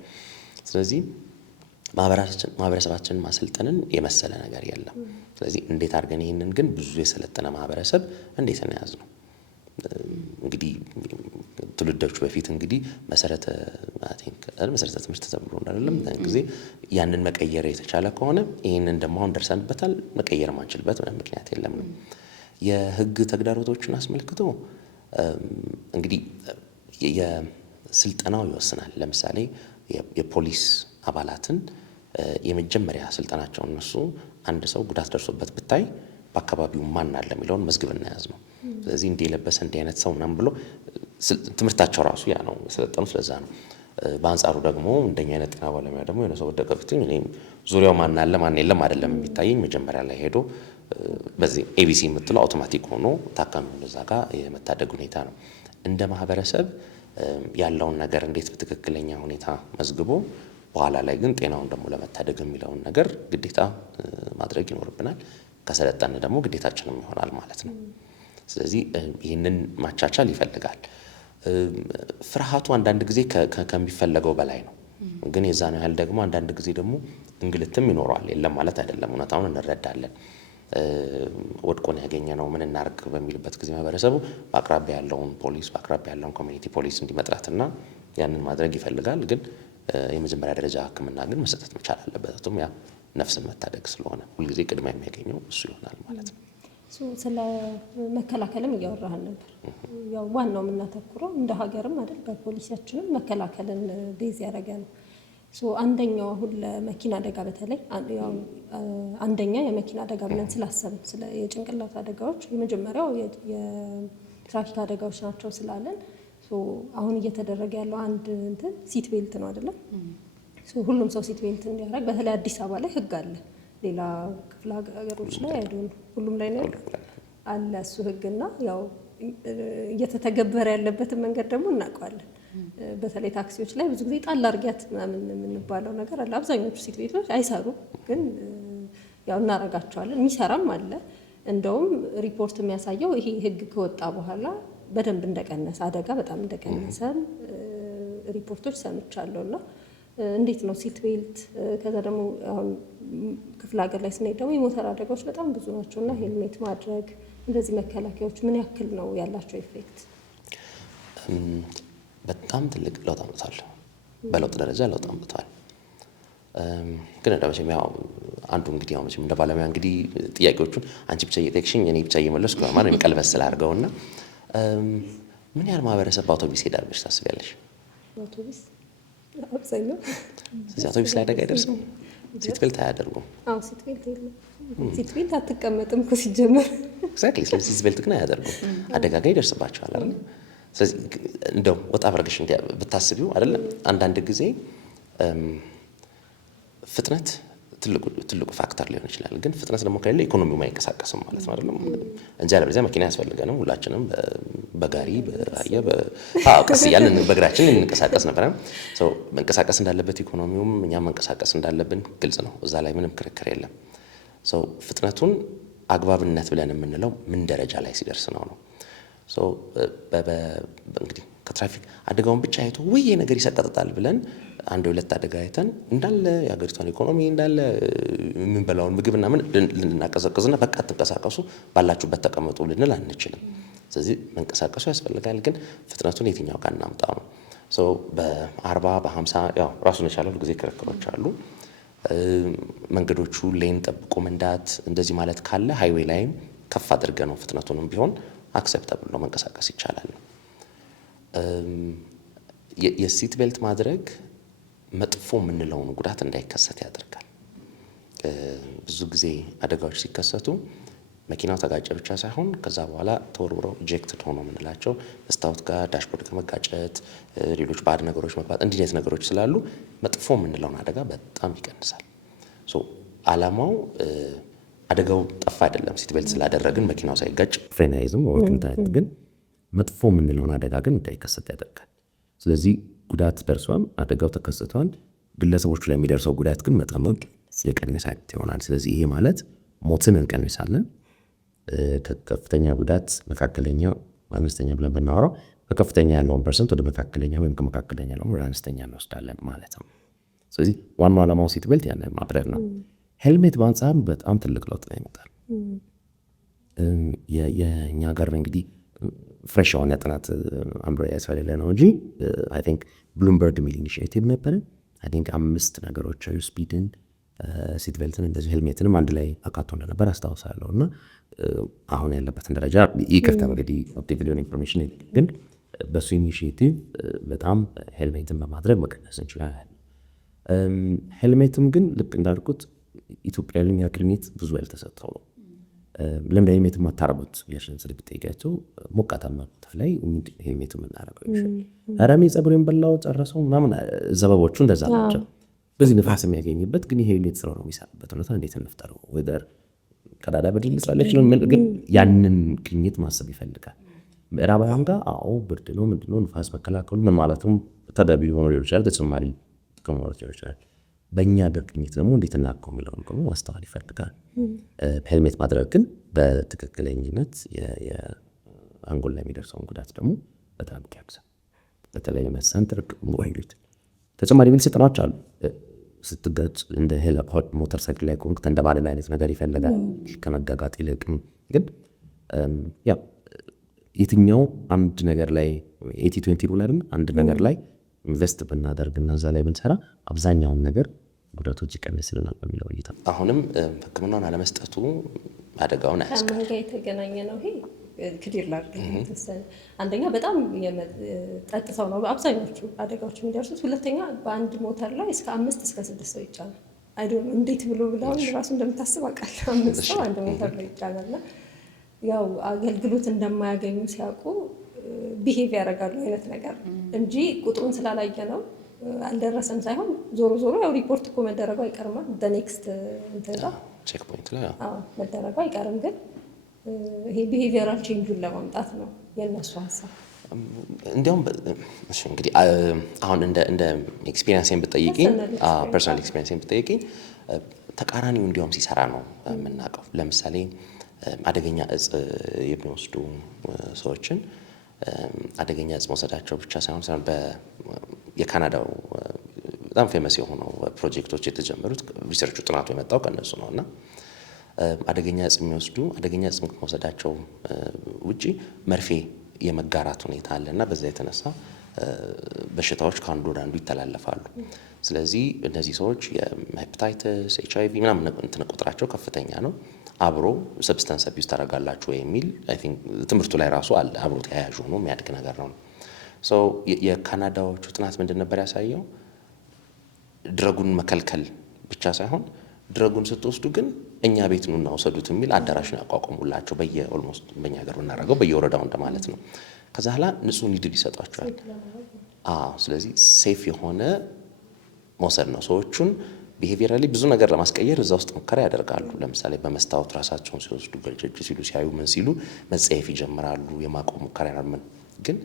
ስለዚህ ማህበረሰባችንን ማሰልጠንን የመሰለ ነገር የለም። ስለዚህ እንዴት አድርገን ይህንን ግን ብዙ የሰለጠነ ማህበረሰብ እንዴት እንያዝ ነው እንግዲህ ትውልዶች በፊት እንግዲህ መሰረተ ትምህርት ተብሎ አይደለም ጊዜ ያንን መቀየር የተቻለ ከሆነ ይህንን ደግሞ አሁን ደርሰንበታል። መቀየር ማንችልበት ምንም ምክንያት የለም ነው። የህግ ተግዳሮቶችን አስመልክቶ እንግዲህ የስልጠናው ይወስናል። ለምሳሌ የፖሊስ አባላትን የመጀመሪያ ስልጠናቸውን እነሱ አንድ ሰው ጉዳት ደርሶበት ብታይ በአካባቢው ማን አለ የሚለውን መዝግብ እናያዝ ነው። ስለዚህ እንዲህ የለበሰ እንዲህ አይነት ሰው ምናምን ብሎ ትምህርታቸው ራሱ ያ ነው የሰለጠኑ። ስለዛ ነው። በአንጻሩ ደግሞ እንደኛ አይነት ጤና ባለሙያ ደግሞ የሆነ ሰው ወደቀ ብትኝ እኔም ዙሪያው ማን አለ ማን የለም አይደለም የሚታየኝ። መጀመሪያ ላይ ሄዶ በዚህ ኤቢሲ የምትለው አውቶማቲክ ሆኖ ታካሚውን እዛ ጋር የመታደግ ሁኔታ ነው። እንደ ማህበረሰብ ያለውን ነገር እንዴት በትክክለኛ ሁኔታ መዝግቦ በኋላ ላይ ግን ጤናውን ደግሞ ለመታደግ የሚለውን ነገር ግዴታ ማድረግ ይኖርብናል። ከሰለጠን ደግሞ ግዴታችንም ይሆናል ማለት ነው። ስለዚህ ይህንን ማቻቻል ይፈልጋል። ፍርሃቱ አንዳንድ ጊዜ ከሚፈለገው በላይ ነው። ግን የዛ ነው ያህል ደግሞ አንዳንድ ጊዜ ደግሞ እንግልትም ይኖረዋል። የለም ማለት አይደለም፣ እውነታውን እንረዳለን። ወድቆን ያገኘነው ምን እናርግ በሚልበት ጊዜ ማህበረሰቡ በአቅራቢያ ያለውን ፖሊስ በአቅራቢያ ያለውን ኮሚኒቲ ፖሊስ እንዲመጥራትና ያንን ማድረግ ይፈልጋል። ግን የመጀመሪያ ደረጃ ሕክምና ግን መሰጠት መቻል አለበት። ያ ነፍስን መታደግ ስለሆነ ሁልጊዜ ቅድሚያ የሚያገኘው እሱ ይሆናል ማለት ነው። ስለ መከላከልም እያወራህን ነበር። ያው ዋናው የምናተኩረው እንደ ሀገርም አይደል በፖሊሲያችንም መከላከልን ቤዝ ያደረገ ነው። አንደኛው አሁን ለመኪና አደጋ በተለይ አንደኛ የመኪና አደጋ ብለን ስላሰብን ስለ የጭንቅላት አደጋዎች የመጀመሪያው የትራፊክ አደጋዎች ናቸው ስላለን አሁን እየተደረገ ያለው አንድ እንትን ሲት ቤልት ነው አይደለም። ሁሉም ሰው ሲት ቤልት እንዲያደርግ በተለይ አዲስ አበባ ላይ ህግ አለ። ሌላ ክፍለ ሀገሮች ላይ አይደለም ሁሉም ላይ ነው አለ እሱ ህግና ያው እየተተገበረ ያለበትን መንገድ ደግሞ እናውቀዋለን። በተለይ ታክሲዎች ላይ ብዙ ጊዜ ጣል አድርጊያት ምናምን የምንባለው ነገር አለ። አብዛኞቹ ሲት ቤቶች አይሰሩም፣ ግን ያው እናረጋቸዋለን። የሚሰራም አለ። እንደውም ሪፖርት የሚያሳየው ይሄ ህግ ከወጣ በኋላ በደንብ እንደቀነሰ አደጋ በጣም እንደቀነሰ ሪፖርቶች ሰምቻለሁ። እና እንዴት ነው ሲት ቤልት ከዛ ደግሞ አሁን ክፍለ ሀገር ላይ ስንሄድ ደግሞ የሞተር አደጋዎች በጣም ብዙ ናቸው እና ሄልሜት ማድረግ እንደዚህ መከላከያዎች ምን ያክል ነው ያላቸው ኢፌክት? በጣም ትልቅ ለውጥ አምጥቷል። በለውጥ ደረጃ ለውጥ አምጥቷል። ግን እንደመቼም ያው አንዱ እንግዲህ ያው መቼም እንደ ባለሙያ እንግዲህ ጥያቄዎቹን አንቺ ብቻ እየጠየቅሽኝ እኔ ብቻ እየመለስኩ ነው ማለት ቀልበስ ስላድርገውና ምን ያህል ማህበረሰብ በአውቶቢስ ይሄዳል ብለሽ ታስቢያለሽ? አውቶቢስ አብዛኛው ስለዚህ አውቶቢስ ላይ አደጋ አይደርስም። ሲት ቤልት አያደርጉም። አዎ ሲት ቤልት የለም። ሲት ቤልት አትቀመጥም እኮ ሲጀመር። ኤግዛክትሊ። ስለዚህ ሲት ቤልት ግን አያደርጉም። አደጋ ጋር ይደርስባቸዋል አይደል? ስለዚህ እንደው ወጣ አድርገሽ ብታስቢው አይደለም አንዳንድ ጊዜ ፍጥነት ትልቁ ፋክተር ሊሆን ይችላል። ግን ፍጥነት ደግሞ ከሌለ ኢኮኖሚው አይንቀሳቀስም ማለት ነው አይደለም እንጂ አለበለዚያ መኪና ያስፈልገንም ሁላችንም በጋሪ በአህያ ቀስ እያልን በእግራችን እንንቀሳቀስ ነበር። መንቀሳቀስ እንዳለበት ኢኮኖሚውም እኛም መንቀሳቀስ እንዳለብን ግልጽ ነው። እዛ ላይ ምንም ክርክር የለም። ፍጥነቱን አግባብነት ብለን የምንለው ምን ደረጃ ላይ ሲደርስ ነው። እንግዲህ ከትራፊክ አደጋውን ብቻ አይቶ ወይ ነገር ይሰቀጥጣል ብለን አንድ ሁለት አደጋ አይተን እንዳለ የሀገሪቷን ኢኮኖሚ እንዳለ የምንበላውን ምግብና ምን ልናቀዘቅዝና በቃ ተንቀሳቀሱ ባላችሁበት ተቀመጡ ልንል አንችልም። ስለዚህ መንቀሳቀሱ ያስፈልጋል። ግን ፍጥነቱን የትኛው ጋር እናምጣው ነው። በ40 በ50 ያው ራሱን የቻለ ጊዜ ክርክሮች አሉ። መንገዶቹ ሌን ጠብቆ መንዳት እንደዚህ ማለት ካለ ሃይዌይ ላይም ከፍ አድርገ ነው ፍጥነቱንም ቢሆን አክሰፕታብል ነው መንቀሳቀስ ይቻላል። የሲት ቤልት ማድረግ መጥፎ የምንለውን ጉዳት እንዳይከሰት ያደርጋል። ብዙ ጊዜ አደጋዎች ሲከሰቱ መኪናው ተጋጨ ብቻ ሳይሆን ከዛ በኋላ ተወርውረው ኢጀክትድ ሆኖ የምንላቸው መስታወት ጋር ዳሽቦርድ ከመጋጨት ሌሎች ባድ ነገሮች መግባት እንዲህ አይነት ነገሮች ስላሉ መጥፎ የምንለውን አደጋ በጣም ይቀንሳል። ዓላማው አደጋው ጠፋ አይደለም። ሲት ቤልት ስላደረግን መኪናው ሳይጋጭ ፍሬናይዝም ግን መጥፎ የምንለውን አደጋ ግን እንዳይከሰት ያደርጋል። ስለዚህ ጉዳት ደርሷል፣ አደጋው ተከስቷል። ግለሰቦች ላይ የሚደርሰው ጉዳት ግን በጣም የቀነሰ ይሆናል። ስለዚህ ይሄ ማለት ሞትን እንቀንሳለን። ከከፍተኛ ጉዳት መካከለኛ አነስተኛ ብለን ብናወራው ከከፍተኛ ያለውን ፐርሰንት ወደ መካከለኛ ወይም ከመካከለኛ ያለውን ወደ አነስተኛ እንወስዳለን ማለት ነው። ስለዚህ ዋናው ዓላማው ሲት ቤልት ያንን ማድረግ ነው። ሄልሜት በአንጻር በጣም ትልቅ ለውጥ ነው ያመጣል። የእኛ ጋር እንግዲህ ፍሬሽ የሆነ ጥናት አምሮ ያስፈልገ ነው እንጂ አይ ቲንክ ብሉምበርግ ሚል ኢኒሺዬቲቭ ነበር። አይ ቲንክ 5 ነገሮች ስፒድን፣ ሲት ቤልትን እንደዚህ ሄልሜትንም አንድ ላይ አካቶ እንደነበር አስታውሳለሁ። እና አሁን ያለበትን ደረጃ ይቅርታ እንግዲህ አፕዴት ኢንፎርሜሽን ግን በሱ ኢኒሺዬቲቭ በጣም ሄልሜትን በማድረግ መቀነስ እንችላለን። ሄልሜትም ግን ልክ እንዳልኩት ኢትዮጵያ ላይ ያክልኔት ብዙ ያልተሰጠው ነው። ለምን ሄልሜት ማታረቡት የሽን ስልክ ጠይቃቸው ሞቃታማ ቦታ ላይ ሄልሜት የምናረገው አራሚ ጸጉሬን በላው ጨረሰው ምናምን ዘበቦቹ እንደዛ ናቸው። በዚህ ንፋስ የሚያገኝበት ግን ሄልሜት ስራ ነው የሚሳበት ሁኔታ እንዴት እንፍጠረው? ወደር ቀዳዳ በድል ስላለች ግን ያንን ግኝት ማሰብ ይፈልጋል። ምዕራባውያን ጋር አዎ ብርድ ነው ምንድነው ንፋስ መከላከሉ ምን ማለትም ተደቢ ሆኖ ሊሆን ይችላል። ተጨማሪ ከመወርት ይችላል። በእኛ ሀገር ቅኝት ደግሞ እንዴት እናውቀው የሚለውን ደግሞ ማስተዋል ይፈልጋል። ሄልሜት ማድረግ ግን በትክክለኝነት የአንጎል ላይ የሚደርሰውን ጉዳት ደግሞ በጣም ያግዛል። በተለይ መሰንተር ወይሉት ተጨማሪ ሚል ስልጠናዎች አሉ። ስትገጭ እንደ ሄሊኮፕተር ሞተር ሳይክል ላይ ቆንክ ተንደባለል አይነት ነገር ይፈልጋል ከመጋጋጥ ይልቅ። ግን ያው የትኛው አንድ ነገር ላይ 80-20 ሩል አይደል አንድ ነገር ላይ ኢንቨስት ብናደርግና እዛ ላይ ብንሰራ አብዛኛውን ነገር ጉዳቶች ይቀንስልናል በሚለው እይታ አሁንም ሕክምናውን አለመስጠቱ አደጋውን አያስቀርም። ከማን ጋር የተገናኘ ነው ይሄ? ክሊር ላድርግ የተወሰነ። አንደኛ በጣም ጠጥተው ነው አብዛኞቹ አደጋዎች የሚደርሱት። ሁለተኛ በአንድ ሞተር ላይ እስከ 5 እስከ 6 ሰው ይጫናል። አይዶን እንዴት ብሎ ብላውን ራሱ እንደምታስብ አውቃለሁ። 5 ሰው አንድ ሞተር ላይ ይጫናልና ያው አገልግሎት እንደማያገኙ ሲያውቁ ቢሄቭ ያደርጋሉ አይነት ነገር እንጂ ቁጥሩን ስላላየ ነው አልደረሰም ሳይሆን ዞሮ ዞሮ ያው ሪፖርት እኮ መደረጉ አይቀርም። በኔክስት እንተዛ ቼክ ፖይንት ላይ መደረጉ አይቀርም። ግን ይሄ ቢሄቪየራል ቼንጁን ለማምጣት ነው የነሱ ሀሳብ። እንዲያውም እሺ እንግዲህ አሁን እንደ ኤክስፒሪየንስን ብትጠይቂኝ ፐርሰናል ኤክስፒሪየንስን ብትጠይቂኝ ተቃራኒው እንዲያውም ሲሰራ ነው የምናውቀው። ለምሳሌ አደገኛ እጽ የሚወስዱ ሰዎችን አደገኛ እጽ መውሰዳቸው ብቻ ሳይሆን የካናዳው በጣም ፌመስ የሆነው ፕሮጀክቶች የተጀመሩት ሪሰርቹ ጥናቱ የመጣው ከነሱ ነው እና አደገኛ እጽ የሚወስዱ አደገኛ እጽ መውሰዳቸው ውጪ መርፌ የመጋራት ሁኔታ አለ እና በዛ የተነሳ በሽታዎች ከአንዱ ወደ አንዱ ይተላለፋሉ። ስለዚህ እነዚህ ሰዎች የሄፓታይተስ HIV ምናምን እንትን ቁጥራቸው ከፍተኛ ነው። አብሮ ሰብስታንስ አቢዩዝ ታደርጋላችሁ የሚል አይ ቲንክ ትምህርቱ ላይ ራሱ አለ። አብሮ ተያያዥ ሆኖ የሚያድግ ነገር ነው። ሶ የካናዳዎቹ ጥናት ምንድን ነበር ያሳየው? ድረጉን መከልከል ብቻ ሳይሆን ድረጉን ስትወስዱ ግን እኛ ቤት ኑና ውሰዱት የሚል አዳራሽ ነው ያቋቋሙላቸው። ኦልሞስት በእኛ ሀገር ብናደርገው በየወረዳው እንደማለት ነው። ከዛ ኋላ ንጹህ ኒድል ይሰጧቸዋል። ስለዚህ ሴፍ የሆነ መውሰድ ነው። ሰዎቹን ቢሄቪየራሊ ብዙ ነገር ለማስቀየር እዛ ውስጥ ሙከራ ያደርጋሉ። ለምሳሌ በመስታወት ራሳቸውን ሲወስዱ ገልጀጅ ሲሉ ሲያዩ ምን ሲሉ መጸየፍ ይጀምራሉ። የማቆም ሙከራ ያደርጋሉ። ግን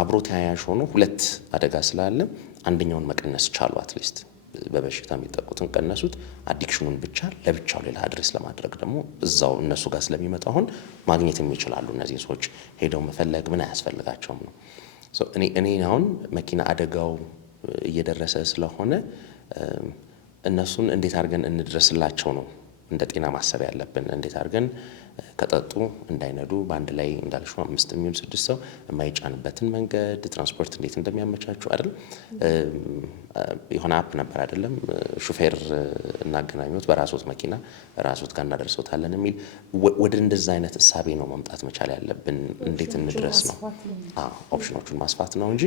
አብሮ ተያያዥ ሆኖ ሁለት አደጋ ስላለ አንደኛውን መቀነስ ቻሉ። አትሊስት በበሽታ የሚጠቁትን ቀነሱት። አዲክሽኑን ብቻ ለብቻው ሌላ አድሬስ ለማድረግ ደግሞ እዛው እነሱ ጋር ስለሚመጣ አሁን ማግኘትም ይችላሉ። እነዚህ ሰዎች ሄደው መፈለግ ምን አያስፈልጋቸውም ነው። እኔ አሁን መኪና አደጋው እየደረሰ ስለሆነ እነሱን እንዴት አድርገን እንድረስላቸው ነው እንደ ጤና ማሰብ ያለብን። እንዴት አድርገን ከጠጡ እንዳይነዱ በአንድ ላይ እንዳልሽው 5 የሚሆን 6 ሰው የማይጫንበትን መንገድ ትራንስፖርት እንዴት እንደሚያመቻቹ አይደል? የሆነ አፕ ነበር አይደለም? ሹፌር እናገናኙት በራስዎት መኪና ራስዎት ጋር እናደርሶታለን የሚል ወደ እንደዛ አይነት እሳቤ ነው መምጣት መቻል ያለብን። እንዴት እንድረስ ነው ኦፕሽኖቹን ማስፋት ነው እንጂ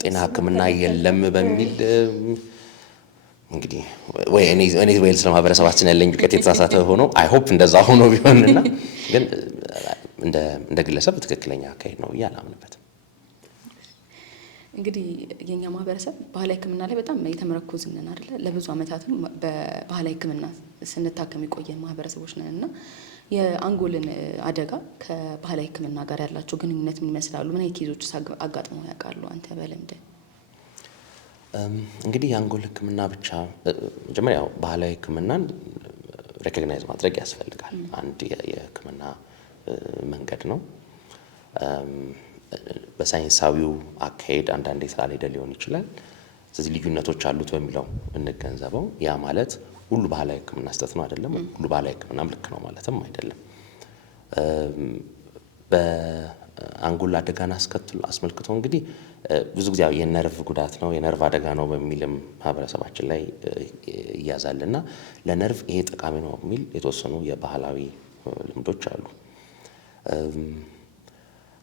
ጤና ሕክምና የለም በሚል እንግዲህ ወይ እኔ ወይ ስለማህበረሰባችን ያለኝ እውቀት የተሳሳተ ሆኖ አይ ሆፕ እንደዛ ሆኖ ቢሆንና ግን እንደ ግለሰብ ትክክለኛ አካሄድ ነው ብዬ አላምንበትም። እንግዲህ የኛ ማህበረሰብ ባህላዊ ሕክምና ላይ በጣም የተመረኮዝን ነን አይደለ? ለብዙ ዓመታትም በባህላዊ ሕክምና ስንታከም የቆየን ማህበረሰቦች ነን እና የአንጎልን አደጋ ከባህላዊ ሕክምና ጋር ያላቸው ግንኙነት ምን ይመስላሉ? ምን አይነት ኬዞች አጋጥመው ያውቃሉ? አንተ በልምድ እንግዲህ የአንጎል ሕክምና ብቻ መጀመሪያ ባህላዊ ሕክምናን ሬኮግናይዝ ማድረግ ያስፈልጋል። አንድ የሕክምና መንገድ ነው። በሳይንሳዊው አካሄድ አንዳንዴ ስላልሄደ ሊሆን ይችላል። ስለዚህ ልዩነቶች አሉት በሚለው እንገንዘበው። ያ ማለት ሁሉ ባህላዊ ሕክምና ስህተት ነው አይደለም። ሁሉ ባህላዊ ሕክምናም ልክ ነው ማለትም አይደለም። በአንጎል አደጋን አስመልክቶ እንግዲህ ብዙ ጊዜ የነርቭ ጉዳት ነው የነርቭ አደጋ ነው በሚልም ማህበረሰባችን ላይ ይያዛልና ለነርቭ ይሄ ጠቃሚ ነው የሚል የተወሰኑ የባህላዊ ልምዶች አሉ።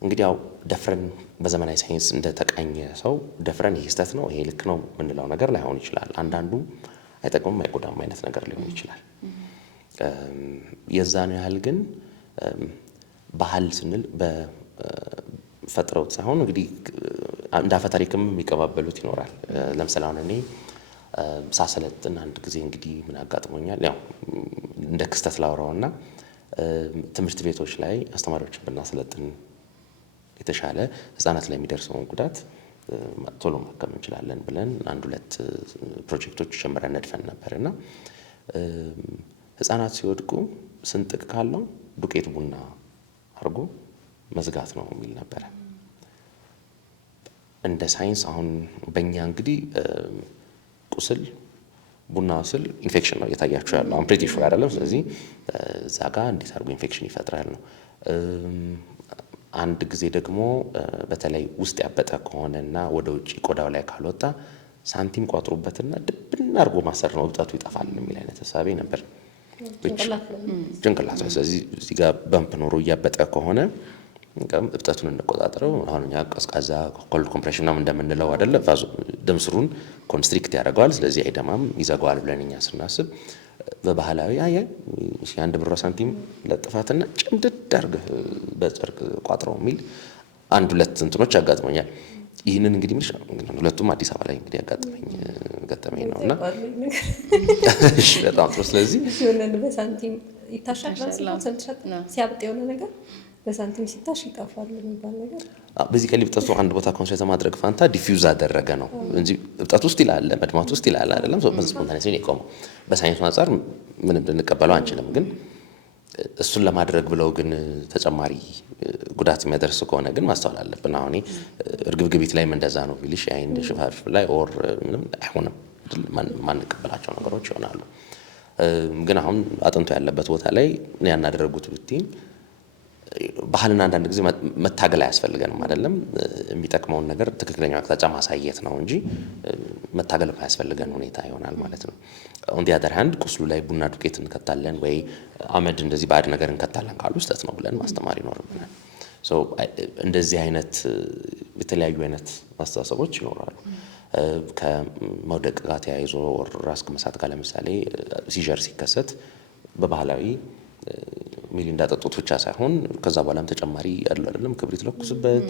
እንግዲህ ያው ደፍረን በዘመናዊ ሳይንስ እንደተቃኘ ሰው ደፍረን ይሄ ስህተት ነው ይሄ ልክ ነው የምንለው ነገር ላይሆን ይችላል። አንዳንዱ አይጠቅምም አይጎዳም አይነት ነገር ሊሆን ይችላል። የዛን ያህል ግን ባህል ስንል በፈጥረውት ሳይሆን እንግዲህ እንደ አፈ ታሪክም የሚቀባበሉት ይኖራል። ለምሳሌ አሁን እኔ ሳሰለጥን አንድ ጊዜ እንግዲህ ምን አጋጥሞኛል፣ ያው እንደ ክስተት ላውራውና ትምህርት ቤቶች ላይ አስተማሪዎችን ብናሰለጥን የተሻለ ህጻናት ላይ የሚደርሰውን ጉዳት ቶሎ ማከም እንችላለን ብለን 1-2 ፕሮጀክቶች ጀምረን ነድፈን ነበርና ህጻናት ሲወድቁ ስንጥቅ ካለው ዱቄት ቡና አድርጎ መዝጋት ነው የሚል ነበረ። እንደ ሳይንስ አሁን በእኛ እንግዲህ ቁስል ቡና ስል ኢንፌክሽን ነው እየታያችሁ ያለው አም ፕሪቲ ሹር አይደለም። ስለዚህ እዛ ጋር እንዴት አድርጎ ኢንፌክሽን ይፈጥራል ነው። አንድ ጊዜ ደግሞ በተለይ ውስጥ ያበጠ ከሆነና ወደ ውጭ ቆዳው ላይ ካልወጣ ሳንቲም ቋጥሩበትና ድብና አድርጎ ማሰር ነው እብጠቱ ይጠፋል የሚል አይነት ሀሳቤ ነበር። ጭንቅላት ላይ ስለዚህ እዚህ ጋር በምፕ ኖሮ እያበጠ ከሆነ እብጠቱን እንቆጣጠረው። አሁን እኛ ቀዝቃዛ ኮልድ ኮምፕሬሽን ነው እንደምንለው አይደለ? ደም ስሩን ኮንስትሪክት ያደርገዋል፣ ስለዚህ አይደማም ይዘጋዋል ብለን እኛ ስናስብ በባህላዊ አንድ ብር ሳንቲም ለጥፋትና ጭምድድ አድርገህ በጨርቅ ቋጥረው የሚል አንድ ሁለት እንትኖች ያጋጥመኛል። ይህንን እንግዲህ ሁለቱም አዲስ አበባ ላይ እንግዲህ ገጠመኝ ነውና በጣም ጥሩ። ስለዚህ በሳንቲም ይታሻል ሲያብጥ የሆነ ነገር በሳንቲም ሲታሽ ይጠፋል የሚባል ነገር በዚህ ቀን እብጠቱ አንድ ቦታ ኮንሰንትሬት ማድረግ ፋንታ ዲፊውዝ አደረገ ነው እንጂ እብጠቱ ውስጥ ይላል መድማቱ ውስጥ ይላል አይደለም። ስፖንታኔስ የቆመው በሳይንሱ አንጻር ምንም ልንቀበለው አንችልም። ግን እሱን ለማድረግ ብለው ግን ተጨማሪ ጉዳት የሚያደርስ ከሆነ ግን ማስተዋል አለብን። አሁን እርግብግቢት ላይም እንደዛ ነው ቢልሽ የአይን ሽፋሽፍ ላይ ኦር ምንም አይሆንም ማንቀበላቸው ነገሮች ይሆናሉ። ግን አሁን አጥንቶ ያለበት ቦታ ላይ ያናደረጉት ብትይም ባህልና አንዳንድ ጊዜ መታገል አያስፈልገንም አይደለም። የሚጠቅመውን ነገር ትክክለኛው አቅጣጫ ማሳየት ነው እንጂ መታገል የማያስፈልገን ሁኔታ ይሆናል ማለት ነው። ኦን ዲ አዘር ሃንድ ቁስሉ ላይ ቡና ዱቄት እንከታለን ወይ አመድ እንደዚህ ባዕድ ነገር እንከታለን ካሉ ስህተት ነው ብለን ማስተማር ይኖርብናል። እንደዚህ አይነት የተለያዩ አይነት አስተሳሰቦች ይኖራሉ። ከመውደቅ ጋር ተያይዞ ራስ ከመሳት ጋር ለምሳሌ ሲጀር ሲከሰት በባህላዊ ሚሪንዳ ጠጡት ብቻ ሳይሆን ከዛ በኋላም ተጨማሪ ያለው አይደለም ክብሪት ለኩስበት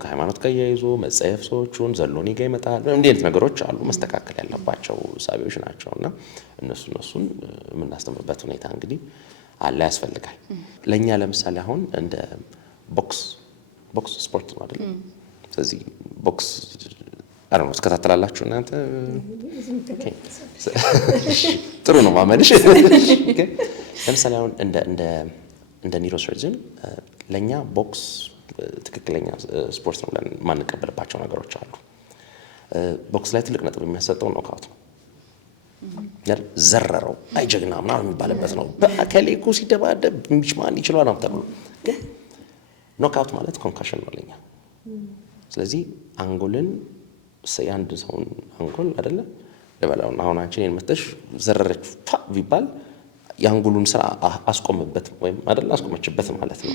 ከሃይማኖት ጋር ያይዞ መጸየፍ ሰዎችን ዘሎኔ ጋር ይመጣል። እንዲህ አይነት ነገሮች አሉ መስተካከል ያለባቸው ሳቢዎች ናቸውና እነሱን የምናስተምርበት ሁኔታ እንግዲህ አለ ያስፈልጋል። ለኛ ለምሳሌ አሁን እንደ ቦክስ ስፖርት ነው አይደል? ስለዚህ ቦክስ አረን ተከታተላላችሁ እናንተ? ጥሩ ነው ማመንሽ። ለምሳሌ አሁን እንደ ኒውሮሰርጅን ለኛ ቦክስ ትክክለኛ ስፖርት ነው ብለን ማንቀበልባቸው ነገሮች አሉ። ቦክስ ላይ ትልቅ ነጥብ የሚያሰጠው ኖክአውት ነው። ዘረረው አይ ጀግና ምናምን የሚባልበት ነው። በአካሌ እኮ ሲደባደብ ሚችማን ይችላል ነው ተብሎ ኖክአውት ማለት ኮንካሽን ነው ለኛ። ስለዚህ አንጎልን የአንድ ሰውን አንጎል አይደለ ለበላው አሁን አንቺ እኔን መተሽ ዘረረች ቢባል የአንጎሉን ስራ አስቆምበት ወይም አይደለ አስቆመችበት ማለት ነው።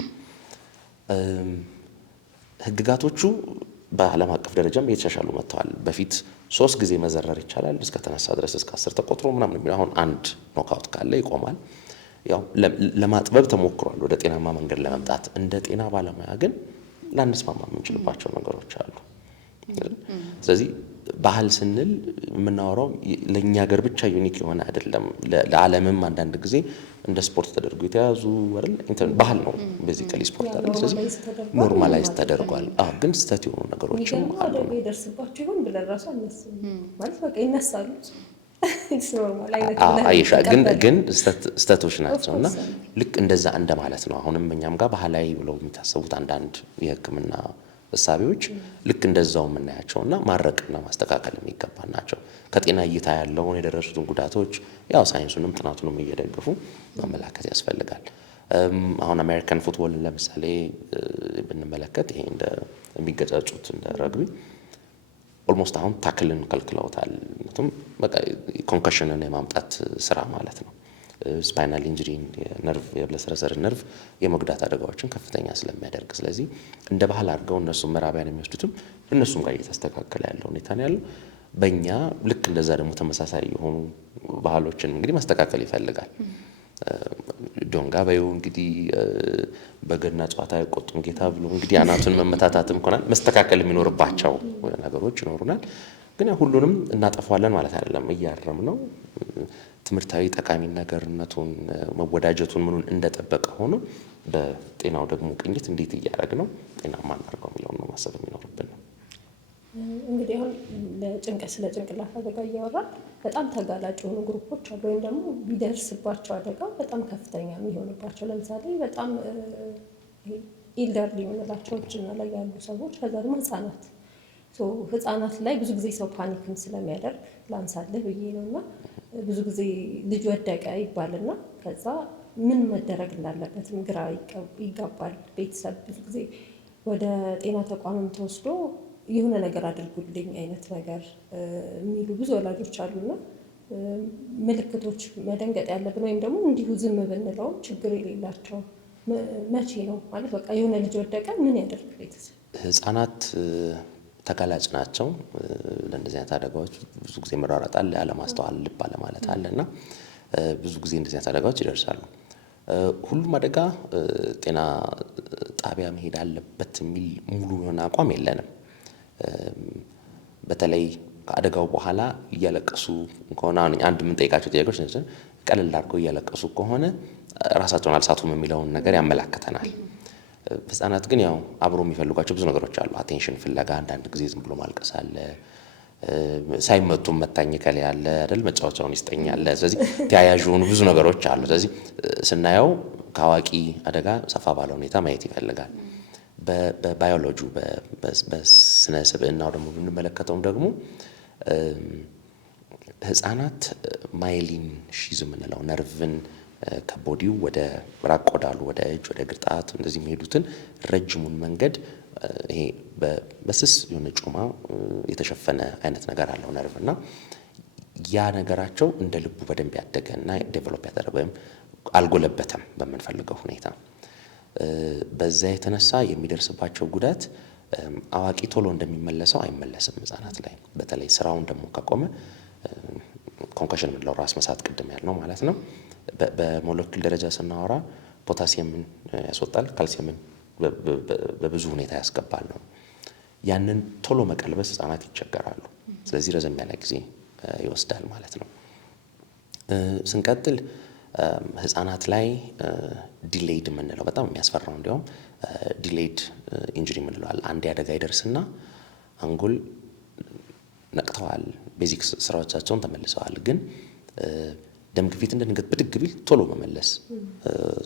ህግጋቶቹ በዓለም አቀፍ ደረጃም እየተሻሻሉ መጥተዋል። በፊት 3 ጊዜ መዘረር ይቻላል እስከ ተነሳ ድረስ እስከ 10 ተቆጥሮ ምናምን የሚለው አሁን አንድ ኖክአውት ካለ ይቆማል። ያው ለማጥበብ ተሞክሯል ወደ ጤናማ መንገድ ለመምጣት። እንደ ጤና ባለሙያ ግን ላንስማማ የምንችልባቸው ነገሮች አሉ። ስለዚህ ባህል ስንል የምናወራው ለኛ ሀገር ብቻ ዩኒክ የሆነ አይደለም። ለዓለምም አንዳንድ ጊዜ እንደ ስፖርት ተደርጎ የተያዙ አይደል ባህል ነው ቤዚካሊ ስፖርት አይደል። ስለዚህ ኖርማላይዝ ተደርጓል። ግን ስህተት የሆኑ ነገሮችም አሉ። ይደርስባቸው ይሆን ብለን ራሱ አናስብም ማለት በቃ ይነሳሉ። አይሻ ግን ስህተቶች ናቸውና ልክ እንደዛ እንደማለት ነው። አሁንም እኛም ጋር ባህላዊ ብለው የሚታሰቡት አንዳንድ የሕክምና እሳቤዎች ልክ እንደዛው የምናያቸውና ማረቅና ማስተካከል የሚገባ ናቸው። ከጤና እይታ ያለውን የደረሱትን ጉዳቶች ያው ሳይንሱንም ጥናቱንም እየደገፉ ማመላከት ያስፈልጋል። አሁን አሜሪካን ፉትቦል ለምሳሌ ብንመለከት ይሄ እንደ የሚገጫጩት እንደ ረግቢ ኦልሞስት አሁን ታክልን ከልክለውታል። በቃ ኮንከሽንን የማምጣት ስራ ማለት ነው። ስፓይናል ኢንጁሪን የነርቭ የብለሰረሰር ነርቭ የመጉዳት አደጋዎችን ከፍተኛ ስለሚያደርግ ስለዚህ እንደ ባህል አድርገው እነሱ ምዕራባውያን የሚወስዱትም እነሱም ጋር እየተስተካከለ ያለው ሁኔታ ነው ያለው። በእኛ ልክ እንደዛ ደግሞ ተመሳሳይ የሆኑ ባህሎችን እንግዲህ ማስተካከል ይፈልጋል። ዶንጋ በዩ እንግዲህ በገና ጨዋታ አይቆጡም ጌታ ብሎ እንግዲህ አናቱን መመታታትም ሆናል መስተካከል የሚኖርባቸው ነገሮች ይኖሩናል። ግን ሁሉንም እናጠፋለን ማለት አይደለም። እያረም ነው ትምህርታዊ ጠቃሚ ነገርነቱን መወዳጀቱን ምኑን እንደጠበቀ ሆኖ በጤናው ደግሞ ቅኝት እንዴት እያደረግ ነው ጤናማ እናድርገው የሚለውን ነው ማሰብ የሚኖርብን ነው። እንግዲህ አሁን ስለ ጭንቅላት አደጋ እያወራን በጣም ተጋላጭ የሆኑ ግሩፖች አሉ፣ ወይም ደግሞ ቢደርስባቸው አደጋ በጣም ከፍተኛ የሚሆንባቸው ለምሳሌ በጣም ኢልደርሊ የምንላቸው እርጅና ላይ ያሉ ሰዎች፣ ከዛ ደግሞ ህጻናት ላይ ብዙ ጊዜ ሰው ፓኒክም ስለሚያደርግ ላንሳለህ ብዬ ነው። እና ብዙ ጊዜ ልጅ ወደቀ ይባልና ከዛ ምን መደረግ እንዳለበትም ግራ ይጋባል። ቤተሰብ ብዙ ጊዜ ወደ ጤና ተቋምም ተወስዶ የሆነ ነገር አድርጉልኝ አይነት ነገር የሚሉ ብዙ ወላጆች አሉና ምልክቶች መደንገጥ ያለብን ወይም ደግሞ እንዲሁ ዝም ብንለውም ችግር የሌላቸው መቼ ነው ማለት በቃ የሆነ ልጅ ወደቀ ምን ያደርግ ቤተሰብ? ህፃናት ተጋላጭ ናቸው ለእንደዚህ አይነት አደጋዎች። ብዙ ጊዜ መራራጣል፣ አለማስተዋል፣ ልብ አለማለት አለ እና ብዙ ጊዜ እንደዚህ አይነት አደጋዎች ይደርሳሉ። ሁሉም አደጋ ጤና ጣቢያ መሄድ አለበት የሚል ሙሉ የሆነ አቋም የለንም። በተለይ ከአደጋው በኋላ እያለቀሱ ከሆነ አንድ የምንጠይቃቸው ጥያቄዎች ቀለል አድርገው እያለቀሱ ከሆነ ራሳቸውን አልሳቱም የሚለውን ነገር ያመላክተናል። ህፃናት ግን ያው አብሮ የሚፈልጓቸው ብዙ ነገሮች አሉ። አቴንሽን ፍለጋ አንዳንድ ጊዜ ዝም ብሎ ማልቀስ አለ፣ ሳይመቱም መታኝ ከሌ ያለ አይደል መጫወቻውን ይስጠኛል። ስለዚህ ተያያዥ የሆኑ ብዙ ነገሮች አሉ። ስለዚህ ስናየው ከአዋቂ አደጋ ሰፋ ባለ ሁኔታ ማየት ይፈልጋል። በባዮሎጂው በስነ ስብዕናው ደግሞ ብንመለከተውም ደግሞ ህፃናት ማይሊን ሺዝ የምንለው ነርቭን ከቦዲው ወደ ራቅ ወዳሉ ወደ እጅ ወደ እግር ጣት እንደዚህ የሚሄዱትን ረጅሙን መንገድ ይሄ በስስ የሆነ ጮማ የተሸፈነ አይነት ነገር አለው ነርቭ እና ያ ነገራቸው እንደ ልቡ በደንብ ያደገ እና ዴቨሎፕ ያደረገ ወይም አልጎለበተም በምንፈልገው ሁኔታ። በዛ የተነሳ የሚደርስባቸው ጉዳት አዋቂ ቶሎ እንደሚመለሰው አይመለስም። ህፃናት ላይ በተለይ ስራውን ደግሞ ካቆመ ኮንከሽን የምንለው ራስ መሳት ቅድም ያልነው ማለት ነው። በሞለኪል ደረጃ ስናወራ ፖታሲየምን ያስወጣል፣ ካልሲየምን በብዙ ሁኔታ ያስገባል ነው። ያንን ቶሎ መቀልበስ ህፃናት ይቸገራሉ። ስለዚህ ረዘም ያለ ጊዜ ይወስዳል ማለት ነው። ስንቀጥል ህፃናት ላይ ዲሌይድ የምንለው በጣም የሚያስፈራው እንዲያውም ዲሌይድ ኢንጁሪ የምንለው አንድ አደጋ ይደርስና አንጎል ነቅተዋል፣ ቤዚክ ስራዎቻቸውን ተመልሰዋል። ግን ደም ግፊት እንደ ድንገት ብድግ ቢል ቶሎ መመለስ፣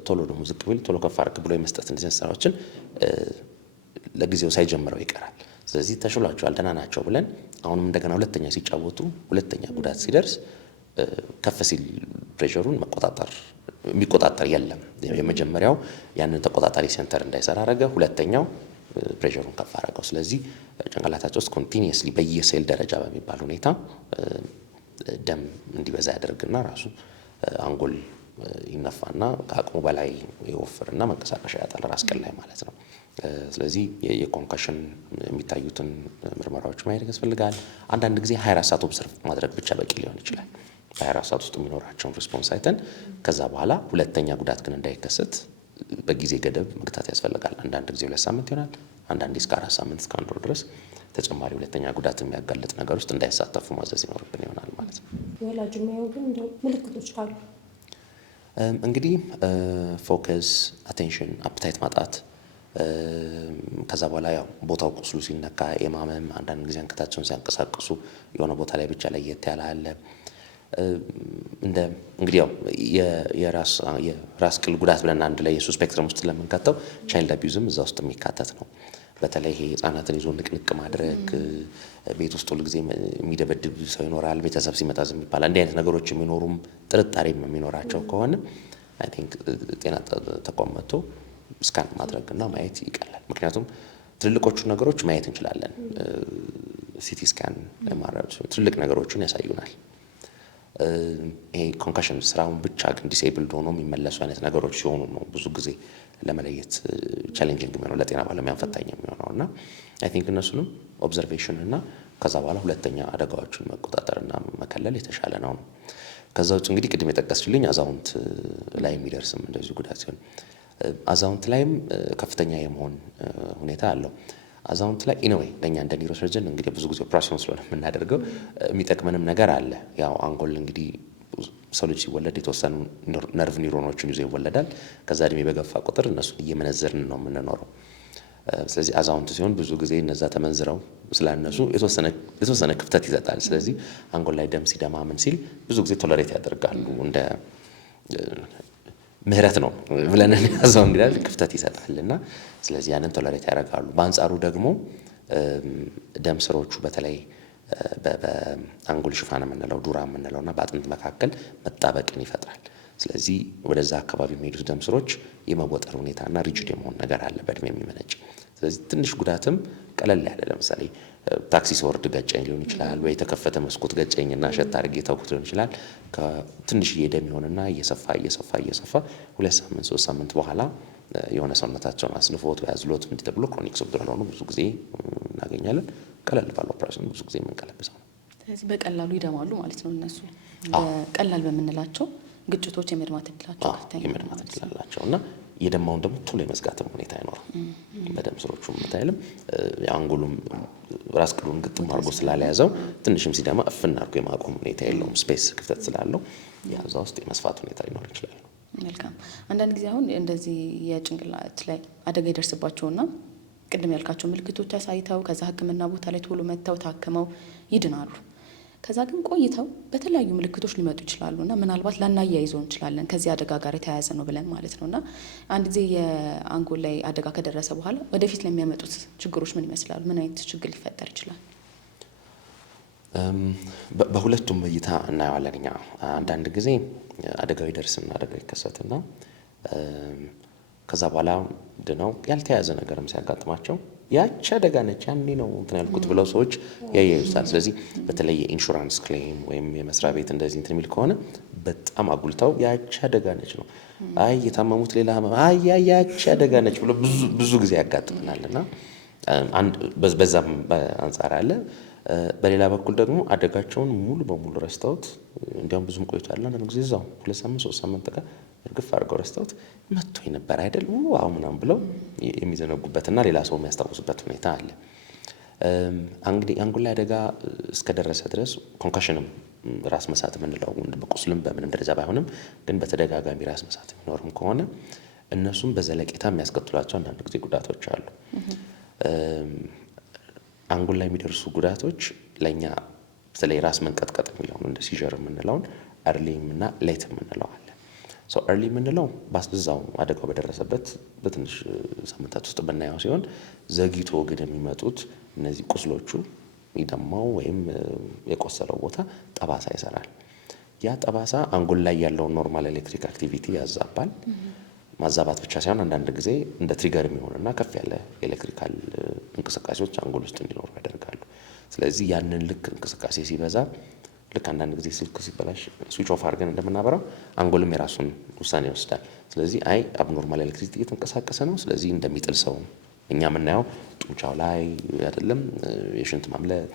ቶሎ ደግሞ ዝቅ ቢል ቶሎ ከፍ አድርግ ብሎ የመስጠት እንደዚህ ስራዎችን ለጊዜው ሳይጀምረው ይቀራል። ስለዚህ ተሽሏቸዋል፣ ደህና ናቸው ብለን አሁንም እንደገና ሁለተኛ ሲጫወቱ ሁለተኛ ጉዳት ሲደርስ ከፍ ሲል ፕሬሸሩን የሚቆጣጠር የለም። የመጀመሪያው ያንን ተቆጣጣሪ ሴንተር እንዳይሰራ አረገ፣ ሁለተኛው ፕሬሸሩን ከፍ አረገው። ስለዚህ ጭንቅላታቸው ውስጥ ኮንቲኒየስሊ በየሴል ደረጃ በሚባል ሁኔታ ደም እንዲበዛ ያደርግና ራሱ አንጎል ይነፋና ከአቅሙ በላይ ይወፍርና መንቀሳቀሻ ያጣል ራስ ቅል ላይ ማለት ነው። ስለዚህ የኮንከሽን የሚታዩትን ምርመራዎች ማየት ያስፈልጋል። አንዳንድ ጊዜ 24 ሰዓት ኦብሰርቭ ማድረግ ብቻ በቂ ሊሆን ይችላል። በ24 ሰዓት ውስጥ የሚኖራቸውን ሪስፖንስ አይተን ከዛ በኋላ ሁለተኛ ጉዳት ግን እንዳይከሰት በጊዜ ገደብ መግታት ያስፈልጋል። አንዳንድ ጊዜ 2 ሳምንት ይሆናል፣ አንዳንዴ እስከ 4 ሳምንት እስከ 1 ወር ድረስ ተጨማሪ ሁለተኛ ጉዳት የሚያጋልጥ ነገር ውስጥ እንዳይሳተፉ ማዘዝ ይኖርብን ይሆናል ማለት ነው። ወላጅ የሚያየው ግን እንደው ምልክቶች ካሉ እንግዲህ ፎከስ፣ አቴንሽን፣ አፕታይት ማጣት፣ ከዛ በኋላ ያው ቦታው ቁስሉ ሲነካ የማመም፣ አንዳንድ ጊዜ አንገታቸውን ሲያንቀሳቅሱ የሆነ ቦታ ላይ ብቻ ለየት ያለ አለ። እንግዲህ ያው የራስ ቅል ጉዳት ብለን አንድ ላይ የሱ ስፔክትረም ውስጥ ለምንከተው ቻይልድ አቢዩዝም እዛ ውስጥ የሚካተት ነው። በተለይ ይሄ ህፃናትን ይዞ ንቅንቅ ማድረግ፣ ቤት ውስጥ ሁሉ ጊዜ የሚደበድብ ሰው ይኖራል፣ ቤተሰብ ሲመጣ ዝም ይባላል። እንዲህ አይነት ነገሮች የሚኖሩም ጥርጣሬም የሚኖራቸው ከሆነ አይ ቲንክ ጤና ተቋም መጥቶ ስካን ማድረግና ማየት ይቀላል። ምክንያቱም ትልልቆቹ ነገሮች ማየት እንችላለን። ሲቲ ስካን ማድረግ ትልልቅ ነገሮችን ያሳዩናል። ይሄ ኮንከሽን ስራውን ብቻ ግን ዲሴብልድ ሆኖ የሚመለሱ አይነት ነገሮች ሲሆኑ ነው ብዙ ጊዜ ለመለየት ቻሌንጂንግ የሚሆነው ለጤና ባለሙያ ፈታኝ የሚሆነው እና አይ ቲንክ እነሱንም ኦብዘርቬሽን እና ከዛ በኋላ ሁለተኛ አደጋዎችን መቆጣጠርና መከለል የተሻለ ነው። ከዛ ውጭ እንግዲህ ቅድም የጠቀስችልኝ አዛውንት ላይ የሚደርስም እንደዚሁ ጉዳት ሲሆን አዛውንት ላይም ከፍተኛ የመሆን ሁኔታ አለው። አዛውንት ላይ ኢንዌይ ለእኛ እንደ ኒውሮሰርጀን እንግዲህ ብዙ ጊዜ ኦፕራሲዮን ስለሆነ የምናደርገው የሚጠቅመንም ነገር አለ። ያው አንጎል እንግዲህ ሰው ልጅ ሲወለድ የተወሰኑ ነርቭ ኒውሮኖችን ይዞ ይወለዳል። ከዛ እድሜ በገፋ ቁጥር እነሱን እየመነዘርን ነው የምንኖረው። ስለዚህ አዛውንት ሲሆን ብዙ ጊዜ እነዛ ተመንዝረው ስላነሱ የተወሰነ ክፍተት ይሰጣል። ስለዚህ አንጎል ላይ ደም ሲደማ ምን ሲል ብዙ ጊዜ ቶለሬት ያደርጋሉ። እንደ ምህረት ነው ብለን ያዘው እንግዲህ ክፍተት ይሰጣል እና ስለዚህ ያንን ቶለሬት ያደርጋሉ። በአንጻሩ ደግሞ ደም ስሮቹ በተለይ በአንጎል ሽፋን የምንለው ዱራ የምንለው እና በአጥንት መካከል መጣበቅን ይፈጥራል። ስለዚህ ወደዛ አካባቢ የሚሄዱት ደም ስሮች የመወጠር ሁኔታና ሪጅድ የመሆን ነገር አለ በእድሜ የሚመነጭ። ስለዚህ ትንሽ ጉዳትም ቀለል ያለ ለምሳሌ ታክሲ ስወርድ ገጨኝ ሊሆን ይችላል፣ ወይ የተከፈተ መስኮት ገጨኝና ሸት አድርጌ ተውኩት ሊሆን ይችላል። ከትንሽዬ ደም ይሆንና እየሰፋ 2 ሳምንት 3 ሳምንት በኋላ የሆነ ሰውነታቸውን አስልፎት ወይ አዝሎት እንዲህ ተብሎ ክሮኒክ ሱብዱራል ሆኖ ብዙ ጊዜ እናገኛለን። ቀለል ባለ ኦፕሬሽን ብዙ ጊዜ የምንቀለብሰው ነው። ስለዚህ በቀላሉ ይደማሉ ማለት ነው። እነሱ በቀላል በምንላቸው ግጭቶች የመድማት እድላቸው ከፍተኛ የመድማት እድል አላቸው እና የደማውን ደግሞ ቶሎ የመዝጋትም ሁኔታ አይኖርም። በደም ስሮቹ ምታይልም የአንጎሉም ራስ ቅሉን ግጥም አድርጎ ስላለያዘው ትንሽም ሲደማ እፍን አድርጎ የማቆም ሁኔታ የለውም። ስፔስ ክፍተት ስላለው ያዛ ውስጥ የመስፋት ሁኔታ ሊኖር ይችላል። መልካም። አንዳንድ ጊዜ አሁን እንደዚህ የጭንቅላት ላይ አደጋ ይደርስባቸውና ቅድም ያልካቸው ምልክቶች አሳይተው ከዛ ሕክምና ቦታ ላይ ቶሎ መጥተው ታክመው ይድናሉ። ከዛ ግን ቆይተው በተለያዩ ምልክቶች ሊመጡ ይችላሉ እና ምናልባት ላናያይዘው እንችላለን ከዚህ አደጋ ጋር የተያያዘ ነው ብለን ማለት ነው። እና አንድ ጊዜ የአንጎል ላይ አደጋ ከደረሰ በኋላ ወደፊት ለሚያመጡት ችግሮች ምን ይመስላሉ? ምን አይነት ችግር ሊፈጠር ይችላል? በሁለቱም እይታ እናየዋለን እኛ። አንዳንድ ጊዜ አደጋው ይደርስና አደጋው ይከሰትና ከዛ በኋላ ድነው ያልተያዘ ነገርም ሲያጋጥማቸው ያቺ አደጋ ነች ያኔ ነው እንትን ያልኩት ብለው ሰዎች ያያዩታል። ስለዚህ በተለይ የኢንሹራንስ ክሌም ወይም የመስሪያ ቤት እንደዚህ እንትን የሚል ከሆነ በጣም አጉልተው ያቺ አደጋ ነች ነው፣ አይ የታመሙት ሌላ ህመም፣ አይ ያቺ አደጋ ነች ብሎ ብዙ ጊዜ ያጋጥመናልና በዛም አንጻር አለ። በሌላ በኩል ደግሞ አደጋቸውን ሙሉ በሙሉ ረስተውት እንዲያውም ብዙም ቆይቷል። አንዳንድ ጊዜ እዛው 2 ሳምንት 3 ሳምንት እርግፍ አድርገው ረስተውት መጥቶ ነበር አይደል ዋው ምናምን ብለው የሚዘነጉበትና ሌላ ሰው የሚያስታውሱበት ሁኔታ አለ። እንግዲህ አንጎል ላይ አደጋ እስከደረሰ ድረስ ኮንካሽንም ራስ መሳት የምንለው በቁስልም በምንም ደረጃ ባይሆንም ግን በተደጋጋሚ ራስ መሳት የሚኖርም ከሆነ እነሱም በዘለቄታ የሚያስከትሏቸው አንዳንድ ጊዜ ጉዳቶች አሉ። አንጎል ላይ የሚደርሱ ጉዳቶች ለእኛ በተለይ ራስ መንቀጥቀጥ የሚለውን እንደ ሲዥር የምንለውን እርሊም እና ሌት የምንለው አለ። እርሊ የምንለው በዛው አደጋው በደረሰበት በትንሽ ሳምንታት ውስጥ ብናየው ሲሆን ዘግይቶ ግን የሚመጡት እነዚህ ቁስሎቹ ይደማው ወይም የቆሰለው ቦታ ጠባሳ ይሰራል። ያ ጠባሳ አንጎል ላይ ያለውን ኖርማል ኤሌክትሪክ አክቲቪቲ ያዛባል። ማዛባት ብቻ ሳይሆን አንዳንድ ጊዜ እንደ ትሪገር የሚሆንና ከፍ ያለ ኤሌክትሪካል እንቅስቃሴዎች አንጎል ውስጥ እንዲኖሩ ያደርጋሉ። ስለዚህ ያንን ልክ እንቅስቃሴ ሲበዛ ልክ አንዳንድ ጊዜ ስልክ ሲበላሽ ስዊች ኦፍ አድርገን እንደምናበራው አንጎልም የራሱን ውሳኔ ይወስዳል። ስለዚህ አይ አብኖርማል ኤሌክትሪሲቲ እየተንቀሳቀሰ ነው፣ ስለዚህ እንደሚጥል ሰው እኛ የምናየው ጡንቻው ላይ አይደለም፣ የሽንት ማምለጥ፣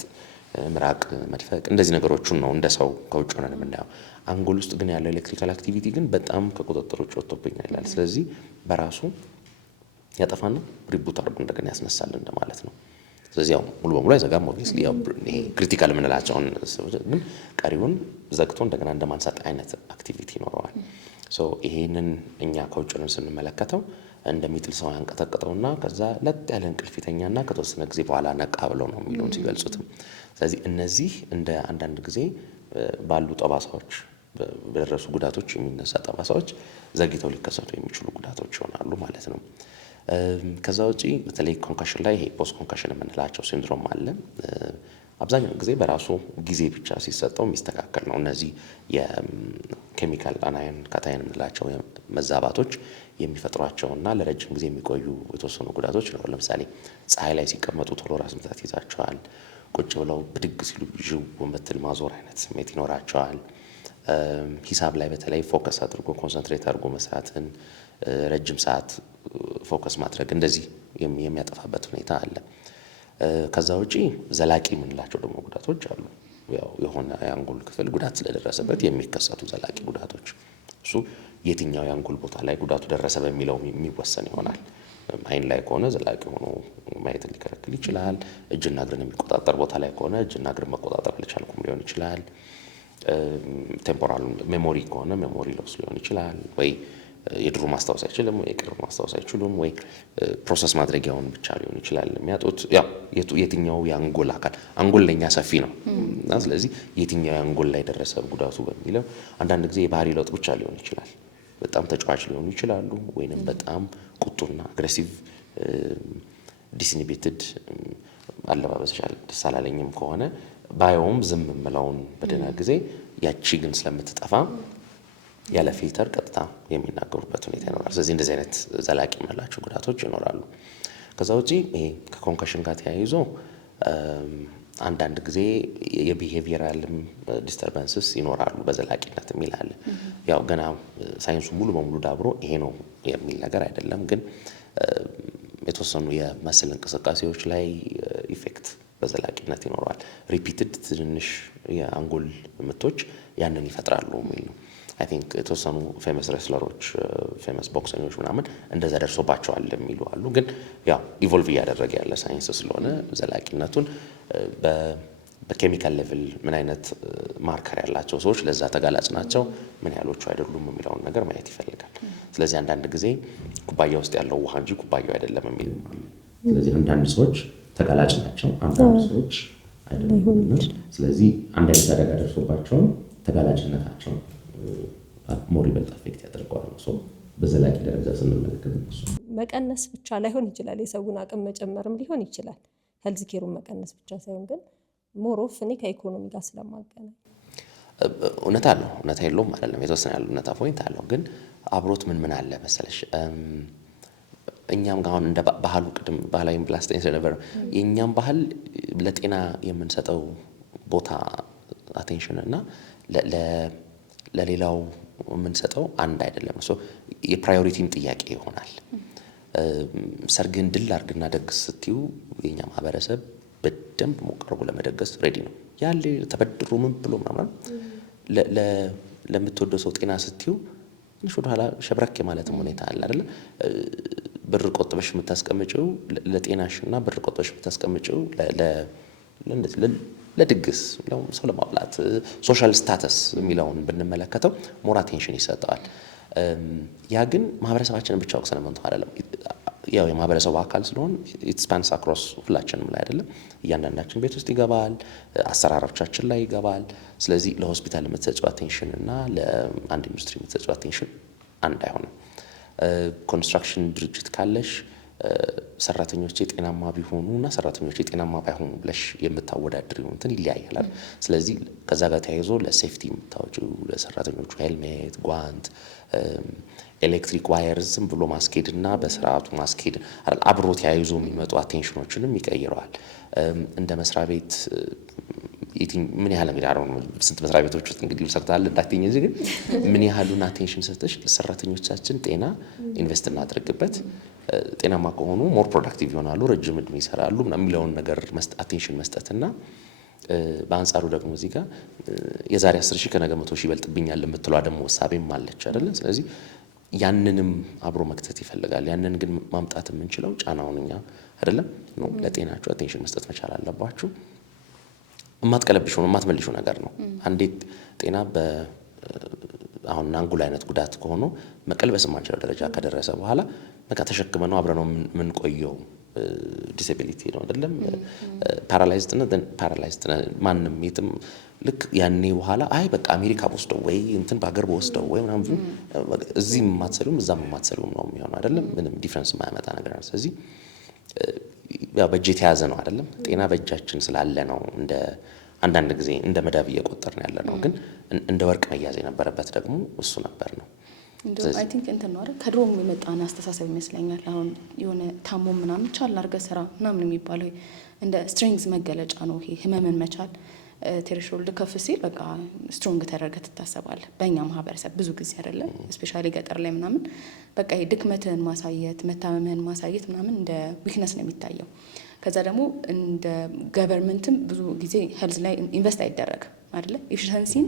ምራቅ መድፈቅ እንደዚህ ነገሮቹን ነው እንደ ሰው ከውጭ ሆነን የምናየው። አንጎል ውስጥ ግን ያለው ኤሌክትሪካል አክቲቪቲ ግን በጣም ከቁጥጥር ውጭ ወጥቶብኛል ይላል። ስለዚህ በራሱ ያጠፋና ሪቡት አድርጎ እንደገና ያስነሳል እንደማለት ነው። ስለዚህ ያው ሙሉ በሙሉ አይዘጋም። ኦብቪየስሊ ያው ይሄ ክሪቲካል የምንላቸውን ግን ቀሪውን ዘግቶ እንደገና እንደማንሳት አይነት አክቲቪቲ ይኖረዋል። ይሄንን እኛ ከውጭ ሆነን ስንመለከተው እንደሚጥል ሰው ያንቀጠቅጠውና ከዛ ለጥ ያለ እንቅልፍ ይተኛና ከተወሰነ ጊዜ በኋላ ነቃ ብለው ነው የሚሉን ሲገልጹትም። ስለዚህ እነዚህ እንደ አንዳንድ ጊዜ ባሉ ጠባሳዎች በደረሱ ጉዳቶች የሚነሳ ጠባሳዎች ዘግይተው ሊከሰቱ የሚችሉ ጉዳቶች ይሆናሉ ማለት ነው። ከዛ ውጪ በተለይ ኮንካሽን ላይ ይሄ ፖስት ኮንካሽን የምንላቸው ሲንድሮም አለ። አብዛኛውን ጊዜ በራሱ ጊዜ ብቻ ሲሰጠው የሚስተካከል ነው። እነዚህ የኬሚካል አናየን ካታየን የምንላቸው መዛባቶች የሚፈጥሯቸውና ለረጅም ጊዜ የሚቆዩ የተወሰኑ ጉዳቶች ነው። ለምሳሌ ፀሐይ ላይ ሲቀመጡ ቶሎ ራስ ምታት ይዛቸዋል። ቁጭ ብለው ብድግ ሲሉ ዥው ምትል ማዞር አይነት ስሜት ይኖራቸዋል። ሂሳብ ላይ በተለይ ፎከስ አድርጎ ኮንሰንትሬት አድርጎ መስራትን ረጅም ሰዓት ፎከስ ማድረግ እንደዚህ የሚያጠፋበት ሁኔታ አለ። ከዛ ውጪ ዘላቂ የምንላቸው ደግሞ ጉዳቶች አሉ። ያው የሆነ የአንጎል ክፍል ጉዳት ስለደረሰበት የሚከሰቱ ዘላቂ ጉዳቶች እሱ የትኛው የአንጎል ቦታ ላይ ጉዳቱ ደረሰ በሚለው የሚወሰን ይሆናል። አይን ላይ ከሆነ ዘላቂ ሆኖ ማየትን ሊከለክል ይችላል። እጅና እግርን የሚቆጣጠር ቦታ ላይ ከሆነ እጅና እግርን መቆጣጠር አልቻልኩም ሊሆን ይችላል። ቴምፖራል ሜሞሪ ከሆነ ሜሞሪ ሎስ ሊሆን ይችላል። ወይ የድሮ ማስታወስ አይችልም፣ ወይ የቅርብ ማስታወስ አይችሉም፣ ወይ ፕሮሰስ ማድረጊያውን ብቻ ሊሆን ይችላል የሚያጡት። ያው የትኛው የአንጎል አካል አንጎል ለኛ ሰፊ ነው እና ስለዚህ የትኛው የአንጎል ላይ ደረሰ ጉዳቱ በሚለው አንዳንድ ጊዜ የባህሪ ለውጥ ብቻ ሊሆን ይችላል። በጣም ተጫዋች ሊሆኑ ይችላሉ፣ ወይንም በጣም ቁጡና አግሬሲቭ ዲስኢንሂቢትድ አለባበስ ደስ አላለኝም ከሆነ ባየውም ዝም የምለውን በደህና ጊዜ ያቺ ግን ስለምትጠፋ ያለ ፊልተር ቀጥታ የሚናገሩበት ሁኔታ ይኖራል። ስለዚህ እንደዚህ አይነት ዘላቂ የምንላቸው ጉዳቶች ይኖራሉ። ከዛ ውጪ ይሄ ከኮንከሽን ጋር ተያይዞ አንዳንድ ጊዜ የቢሄቪየራልም ዲስተርባንስስ ይኖራሉ በዘላቂነት የሚል አለ። ያው ገና ሳይንሱ ሙሉ በሙሉ ዳብሮ ይሄ ነው የሚል ነገር አይደለም፣ ግን የተወሰኑ የመስል እንቅስቃሴዎች ላይ ኢፌክት በዘላቂነት ይኖረዋል። ሪፒትድ ትንንሽ የአንጎል ምቶች ያንን ይፈጥራሉ የሚል ነው። አይ ቲንክ የተወሰኑ ፌመስ ሬስለሮች ፌመስ ቦክሰኞች ምናምን እንደዛ ደርሶባቸዋል የሚሉ አሉ። ግን ያው ኢቮልቭ እያደረገ ያለ ሳይንስ ስለሆነ ዘላቂነቱን በኬሚካል ሌቭል ምን አይነት ማርከር ያላቸው ሰዎች ለዛ ተጋላጭ ናቸው፣ ምን ያህሎቹ አይደሉም የሚለውን ነገር ማየት ይፈልጋል። ስለዚህ አንዳንድ ጊዜ ኩባያ ውስጥ ያለው ውሃ እንጂ ኩባያው አይደለም የሚል። ስለዚህ አንዳንድ ሰዎች ተጋላጭ ናቸው፣ አንዳንድ ሰዎች አይደሉም። ስለዚህ አንድ አይነት አደጋ ደርሶባቸው ተጋላጭነታቸው ሞር ይበልጥ አፌክት ያደርገዋል። በዘላቂ ደረጃ ስንመለከት መቀነስ ብቻ ላይሆን ይችላል፣ የሰውን አቅም መጨመርም ሊሆን ይችላል። ሄልዝ ኬሩን መቀነስ ብቻ ሳይሆን ግን ሞሮፍ እኔ ከኢኮኖሚ ጋር ስለማገናኝ እውነት አለው፣ እውነት የለውም አይደለም፣ የተወሰነ ያለው እውነታ ፖይንት አለው። ግን አብሮት ምን አለ መሰለሽ፣ እኛም ጋር አሁን እንደ ባህሉ ቅድም ባህላዊ ፕላስቲክ ስለነበር የእኛም ባህል ለጤና የምንሰጠው ቦታ አቴንሽን እና ለሌላው የምንሰጠው አንድ አይደለም። የፕራዮሪቲም ጥያቄ ይሆናል። ሰርግን ድል አርግና ደግስ ስትዩ የኛ ማህበረሰብ በደንብ ሞቀርቡ ለመደገስ ሬዲ ነው ያለ ተበድሩ ምን ብሎ ምናምን ለምትወደው ሰው ጤና ስትዩ ትንሽ ወደ ኋላ ሸብረክ የማለትም ሁኔታ አለ አይደለ? ብር ቆጥበሽ የምታስቀምጪው ለጤናሽና ብር ቆጥበሽ የምታስቀምጪው ለድግስ ሰው ለማብላት ሶሻል ስታተስ የሚለውን ብንመለከተው ሞር አቴንሽን ይሰጠዋል። ያ ግን ማህበረሰባችንን ብቻ ወቅሰን መንተው አይደለም። ያው የማህበረሰቡ አካል ስለሆን ኢት ስፓንስ አክሮስ ሁላችንም ላይ አይደለም። እያንዳንዳችን ቤት ውስጥ ይገባል፣ አሰራሮቻችን ላይ ይገባል። ስለዚህ ለሆስፒታል የምትሰጪው አቴንሽን እና ለአንድ ኢንዱስትሪ የምትሰጪው አቴንሽን አንድ አይሆንም። ኮንስትራክሽን ድርጅት ካለሽ ሰራተኞች ጤናማ ቢሆኑ እና ሰራተኞች ጤናማ ባይሆኑ ብለሽ የምታወዳድሪው እንትን ይለያያል። ስለዚህ ከዛ ጋር ተያይዞ ለሴፍቲ የምታወጪው ለሰራተኞቹ ሄልሜት፣ ጓንት፣ ኤሌክትሪክ ዋየር ዝም ብሎ ማስኬድ እና በስርዓቱ ማስኬድ አብሮ ተያይዞ የሚመጡ አቴንሽኖችንም ይቀይረዋል። እንደ መስሪያ ቤት ምን ያህል ስንት መስሪያ ቤቶች ውስጥ እንግዲህ ሰርተሃል እንዳትኝ እንጂ ግን ምን ያህሉን አቴንሽን ሰጥተሽ ለሰራተኞቻችን ጤና ኢንቨስት እናድርግበት፣ ጤናማ ከሆኑ ሞር ፕሮዳክቲቭ ይሆናሉ፣ ረጅም እድሜ ይሰራሉ የሚለውን ነገር አቴንሽን መስጠትና በአንጻሩ ደግሞ እዚህ ጋር የዛሬ 10,000 ከነገ 100,000 ይበልጥብኛል የምትሏ ደግሞ ወሳቤም አለች አይደለ? ስለዚህ ያንንም አብሮ መክተት ይፈልጋል። ያንን ግን ማምጣት የምንችለው ጫናውን እኛ አይደለም ነው። ለጤናችሁ አቴንሽን መስጠት መቻል አለባችሁ። የማትቀለብሽ ሆኖ የማትመልሹ ነገር ነው። አንዴት ጤና አሁን አንጎል አይነት ጉዳት ከሆነ መቀልበስ የማንችለው ደረጃ ከደረሰ በኋላ በቃ ተሸክመ ነው አብረ ነው የምንቆየው። ዲስኤቢሊቲ ነው አይደለም? ፓራላይዝድ ነው ማንም የትም ልክ ያኔ በኋላ አይ በቃ አሜሪካ ወስደው ወይ እንትን በሀገር ወስደው ወይ ምናምን እዚህም የማትሰሉም እዛም የማትሰሉም ነው የሚሆነው አይደለም? ምንም ዲፍረንስ የማያመጣ ነገር ነው። ስለዚህ ያው በእጅ የተያዘ ነው አይደለም? ጤና በእጃችን ስላለ ነው እንደ አንዳንድ ጊዜ እንደ መዳብ እየቆጠርን ያለ ነው። ግን እንደ ወርቅ መያዝ የነበረበት ደግሞ እሱ ነበር ነው። እንደውም አይ ቲንክ እንትን ነው አይደል? ከድሮም የመጣን አስተሳሰብ ይመስለኛል። አሁን የሆነ ታሞ ምናምን ቻል አድርገህ ስራ ምናምን የሚባለው እንደ ስትሬንግዝ መገለጫ ነው። ይሄ ህመምን መቻል ቴሬሾልድ ከፍ ሲል በቃ ስትሮንግ ተደርገህ ትታሰባለህ። በእኛ ማህበረሰብ ብዙ ጊዜ አይደለ? ስፔሻሊ ገጠር ላይ ምናምን በቃ ይሄ ድክመትህን ማሳየት መታመምህን ማሳየት ምናምን እንደ ዊክነስ ነው የሚታየው። ከዛ ደግሞ እንደ ገቨርንመንትም ብዙ ጊዜ ሄልዝ ላይ ኢንቨስት አይደረግም አይደለ? ኤፊሸንሲን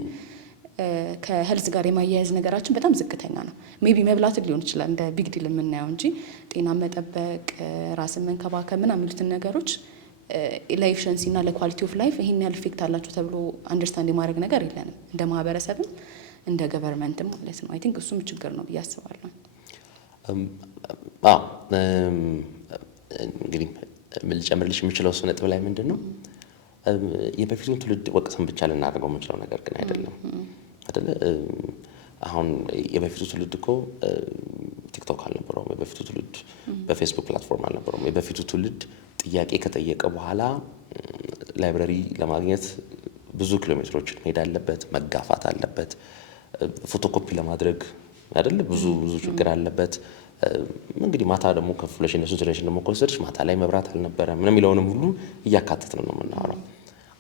ከሄልዝ ጋር የማያያዝ ነገራችን በጣም ዝቅተኛ ነው። ሜቢ መብላትን ሊሆን ይችላል እንደ ቢግ ዲል የምናየው እንጂ ጤና መጠበቅ፣ ራስን መንከባከብ ምናምን የሚሉትን ነገሮች ለኤፊሸንሲ እና ለኳሊቲ ኦፍ ላይፍ ይሄን ያህል ኢፌክት አላቸው ተብሎ አንደርስታንድ የማድረግ ነገር የለንም እንደ ማህበረሰብም እንደ ገቨርንመንትም ማለት ነው። አይ ቲንክ እሱም ችግር ነው ብዬ አስባለሁ። እንግዲህ ምን ልጨምርልሽ የምችለው እሱ ነጥብ ላይ ምንድን ነው የበፊቱን ትውልድ ወቅሰን ብቻ ልናደርገው የምንችለው ነገር ግን አይደለም አይደለ? አሁን የበፊቱ ትውልድ እኮ ቲክቶክ አልነበረውም። የበፊቱ ትውልድ በፌስቡክ ፕላትፎርም አልነበረውም። የበፊቱ ትውልድ ጥያቄ ከጠየቀ በኋላ ላይብረሪ ለማግኘት ብዙ ኪሎ ሜትሮችን መሄድ አለበት፣ መጋፋት አለበት። ፎቶኮፒ ለማድረግ አይደለ ብዙ ችግር አለበት። እንግዲህ ማታ ደግሞ ከፍለሽን ሲቹዌሽን ደግሞ ኮንሲደርሽ ማታ ላይ መብራት አልነበረም ምን የሚለውንም ሁሉ እያካተትን ነው የምናወራው።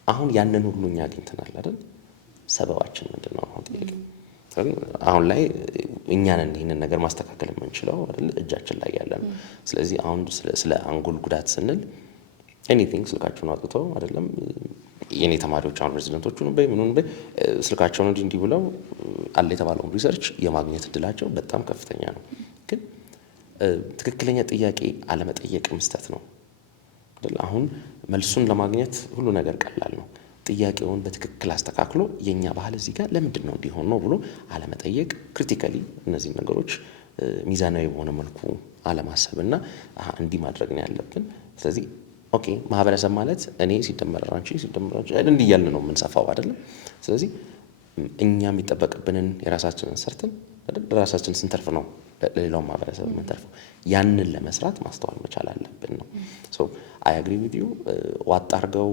አሁን ያንን ሁሉ እኛ አግኝተናል አይደል? ሰበባችን ምንድነው አሁን ጥያቄ? አሁን ላይ እኛ ነን ይሄንን ነገር ማስተካከል የምንችለው አይደል? እጃችን ላይ ያለ ነው። ስለዚህ አሁን ስለ አንጎል ጉዳት ስንል ኤኒቲንግ ስልካችሁን አውጥተው አይደለም የኔ ተማሪዎች አሁን ሬዚደንቶቹን ምኑን ስልካቸውን እንዲህ ብለው አለ የተባለውን ሪሰርች የማግኘት እድላቸው በጣም ከፍተኛ ነው። ግን ትክክለኛ ጥያቄ አለመጠየቅ መስጠት ነው አይደል? አሁን መልሱን ለማግኘት ሁሉ ነገር ቀላል ነው። ጥያቄውን በትክክል አስተካክሎ የኛ ባህል እዚህ ጋር ለምንድን ነው እንዲሆን ነው ብሎ አለመጠየቅ፣ ክሪቲካሊ እነዚህ ነገሮች ሚዛናዊ በሆነ መልኩ አለማሰብና እንዲህ ማድረግ ነው ያለብን። ስለዚህ ኦኬ ማህበረሰብ ማለት እኔ ሲደመር አንቺ ሲደመር አንቺ እንዲህ እያልን ነው የምንሰፋው አይደለም። ስለዚህ እኛ የሚጠበቅብንን የራሳችንን ሰርተን አይደል ራሳችንን ስንተርፍ ነው ለሌላው ማህበረሰብ የምንተርፈው። ያንን ለመስራት ማስተዋል መቻል አለብን ነው። ሶ አይ አግሪ ዊዝ ዩ። ዋጣ አድርገው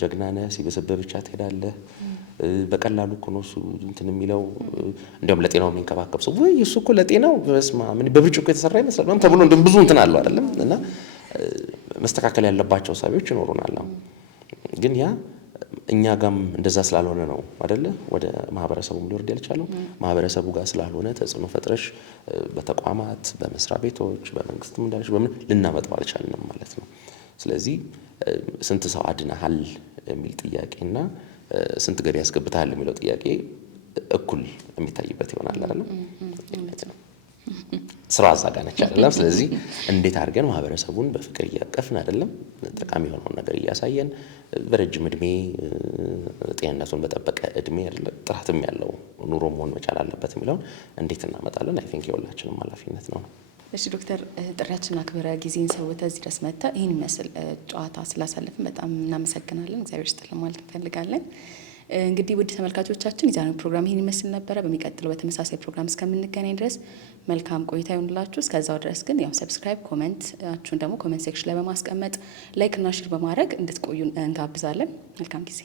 ጀግና ነህ ሲበሰበ ብቻ ትሄዳለህ በቀላሉ እኮ ነው እሱ እንትን የሚለው እንደውም ለጤናው የሚንከባከብ ሰው ወይ እሱ እኮ ለጤናው በስማ ምን በብርጭቆ የተሰራ ይመስላል ተብሎ እንደውም ብዙ እንትን አለው አይደለም። እና መስተካከል ያለባቸው ሳቢዎች ይኖሩናል። ግን ያ እኛ ጋም እንደዛ ስላልሆነ ነው አይደለ ወደ ማህበረሰቡም ሊወርድ ያልቻለው። ማህበረሰቡ ጋር ስላልሆነ ተጽዕኖ ፈጥረሽ በተቋማት በመስሪያ ቤቶች በመንግስትም እንዳልሽ በምን ልናመጣው አልቻልንም ማለት ነው። ስለዚህ ስንት ሰው አድነሃል የሚል ጥያቄና ስንት ገቢ ያስገብታል የሚለው ጥያቄ እኩል የሚታይበት ይሆናል አይደል? ስራ አዛጋነች አይደለም። ስለዚህ እንዴት አድርገን ማህበረሰቡን በፍቅር እያቀፍን አይደለም ጠቃሚ የሆነውን ነገር እያሳየን በረጅም እድሜ ጤንነቱን በጠበቀ እድሜ አይደለም ጥራትም ያለው ኑሮ መሆን መቻል አለበት የሚለውን እንዴት እናመጣለን? አይ ቲንክ የሁላችንም ኃላፊነት ነው። እሺ ዶክተር ጥሪያችንን አክብረህ ጊዜን ሰውተህ እዚህ ድረስ መጥተህ ይህን የሚመስል ጨዋታ ስላሳለፍን በጣም እናመሰግናለን። እግዚአብሔር ይስጥልን ማለት እንፈልጋለን። እንግዲህ ውድ ተመልካቾቻችን የዛሬው ፕሮግራም ይህን ይመስል ነበረ። በሚቀጥለው በተመሳሳይ ፕሮግራም እስከምንገናኝ ድረስ መልካም ቆይታ ይሁንላችሁ። እስከዛው ድረስ ግን ያው ሰብስክራይብ፣ ኮሜንታችሁን ደግሞ ኮሜንት ሴክሽን ላይ በማስቀመጥ ላይክ እና ሼር በማድረግ እንድትቆዩ እንጋብዛለን። መልካም ጊዜ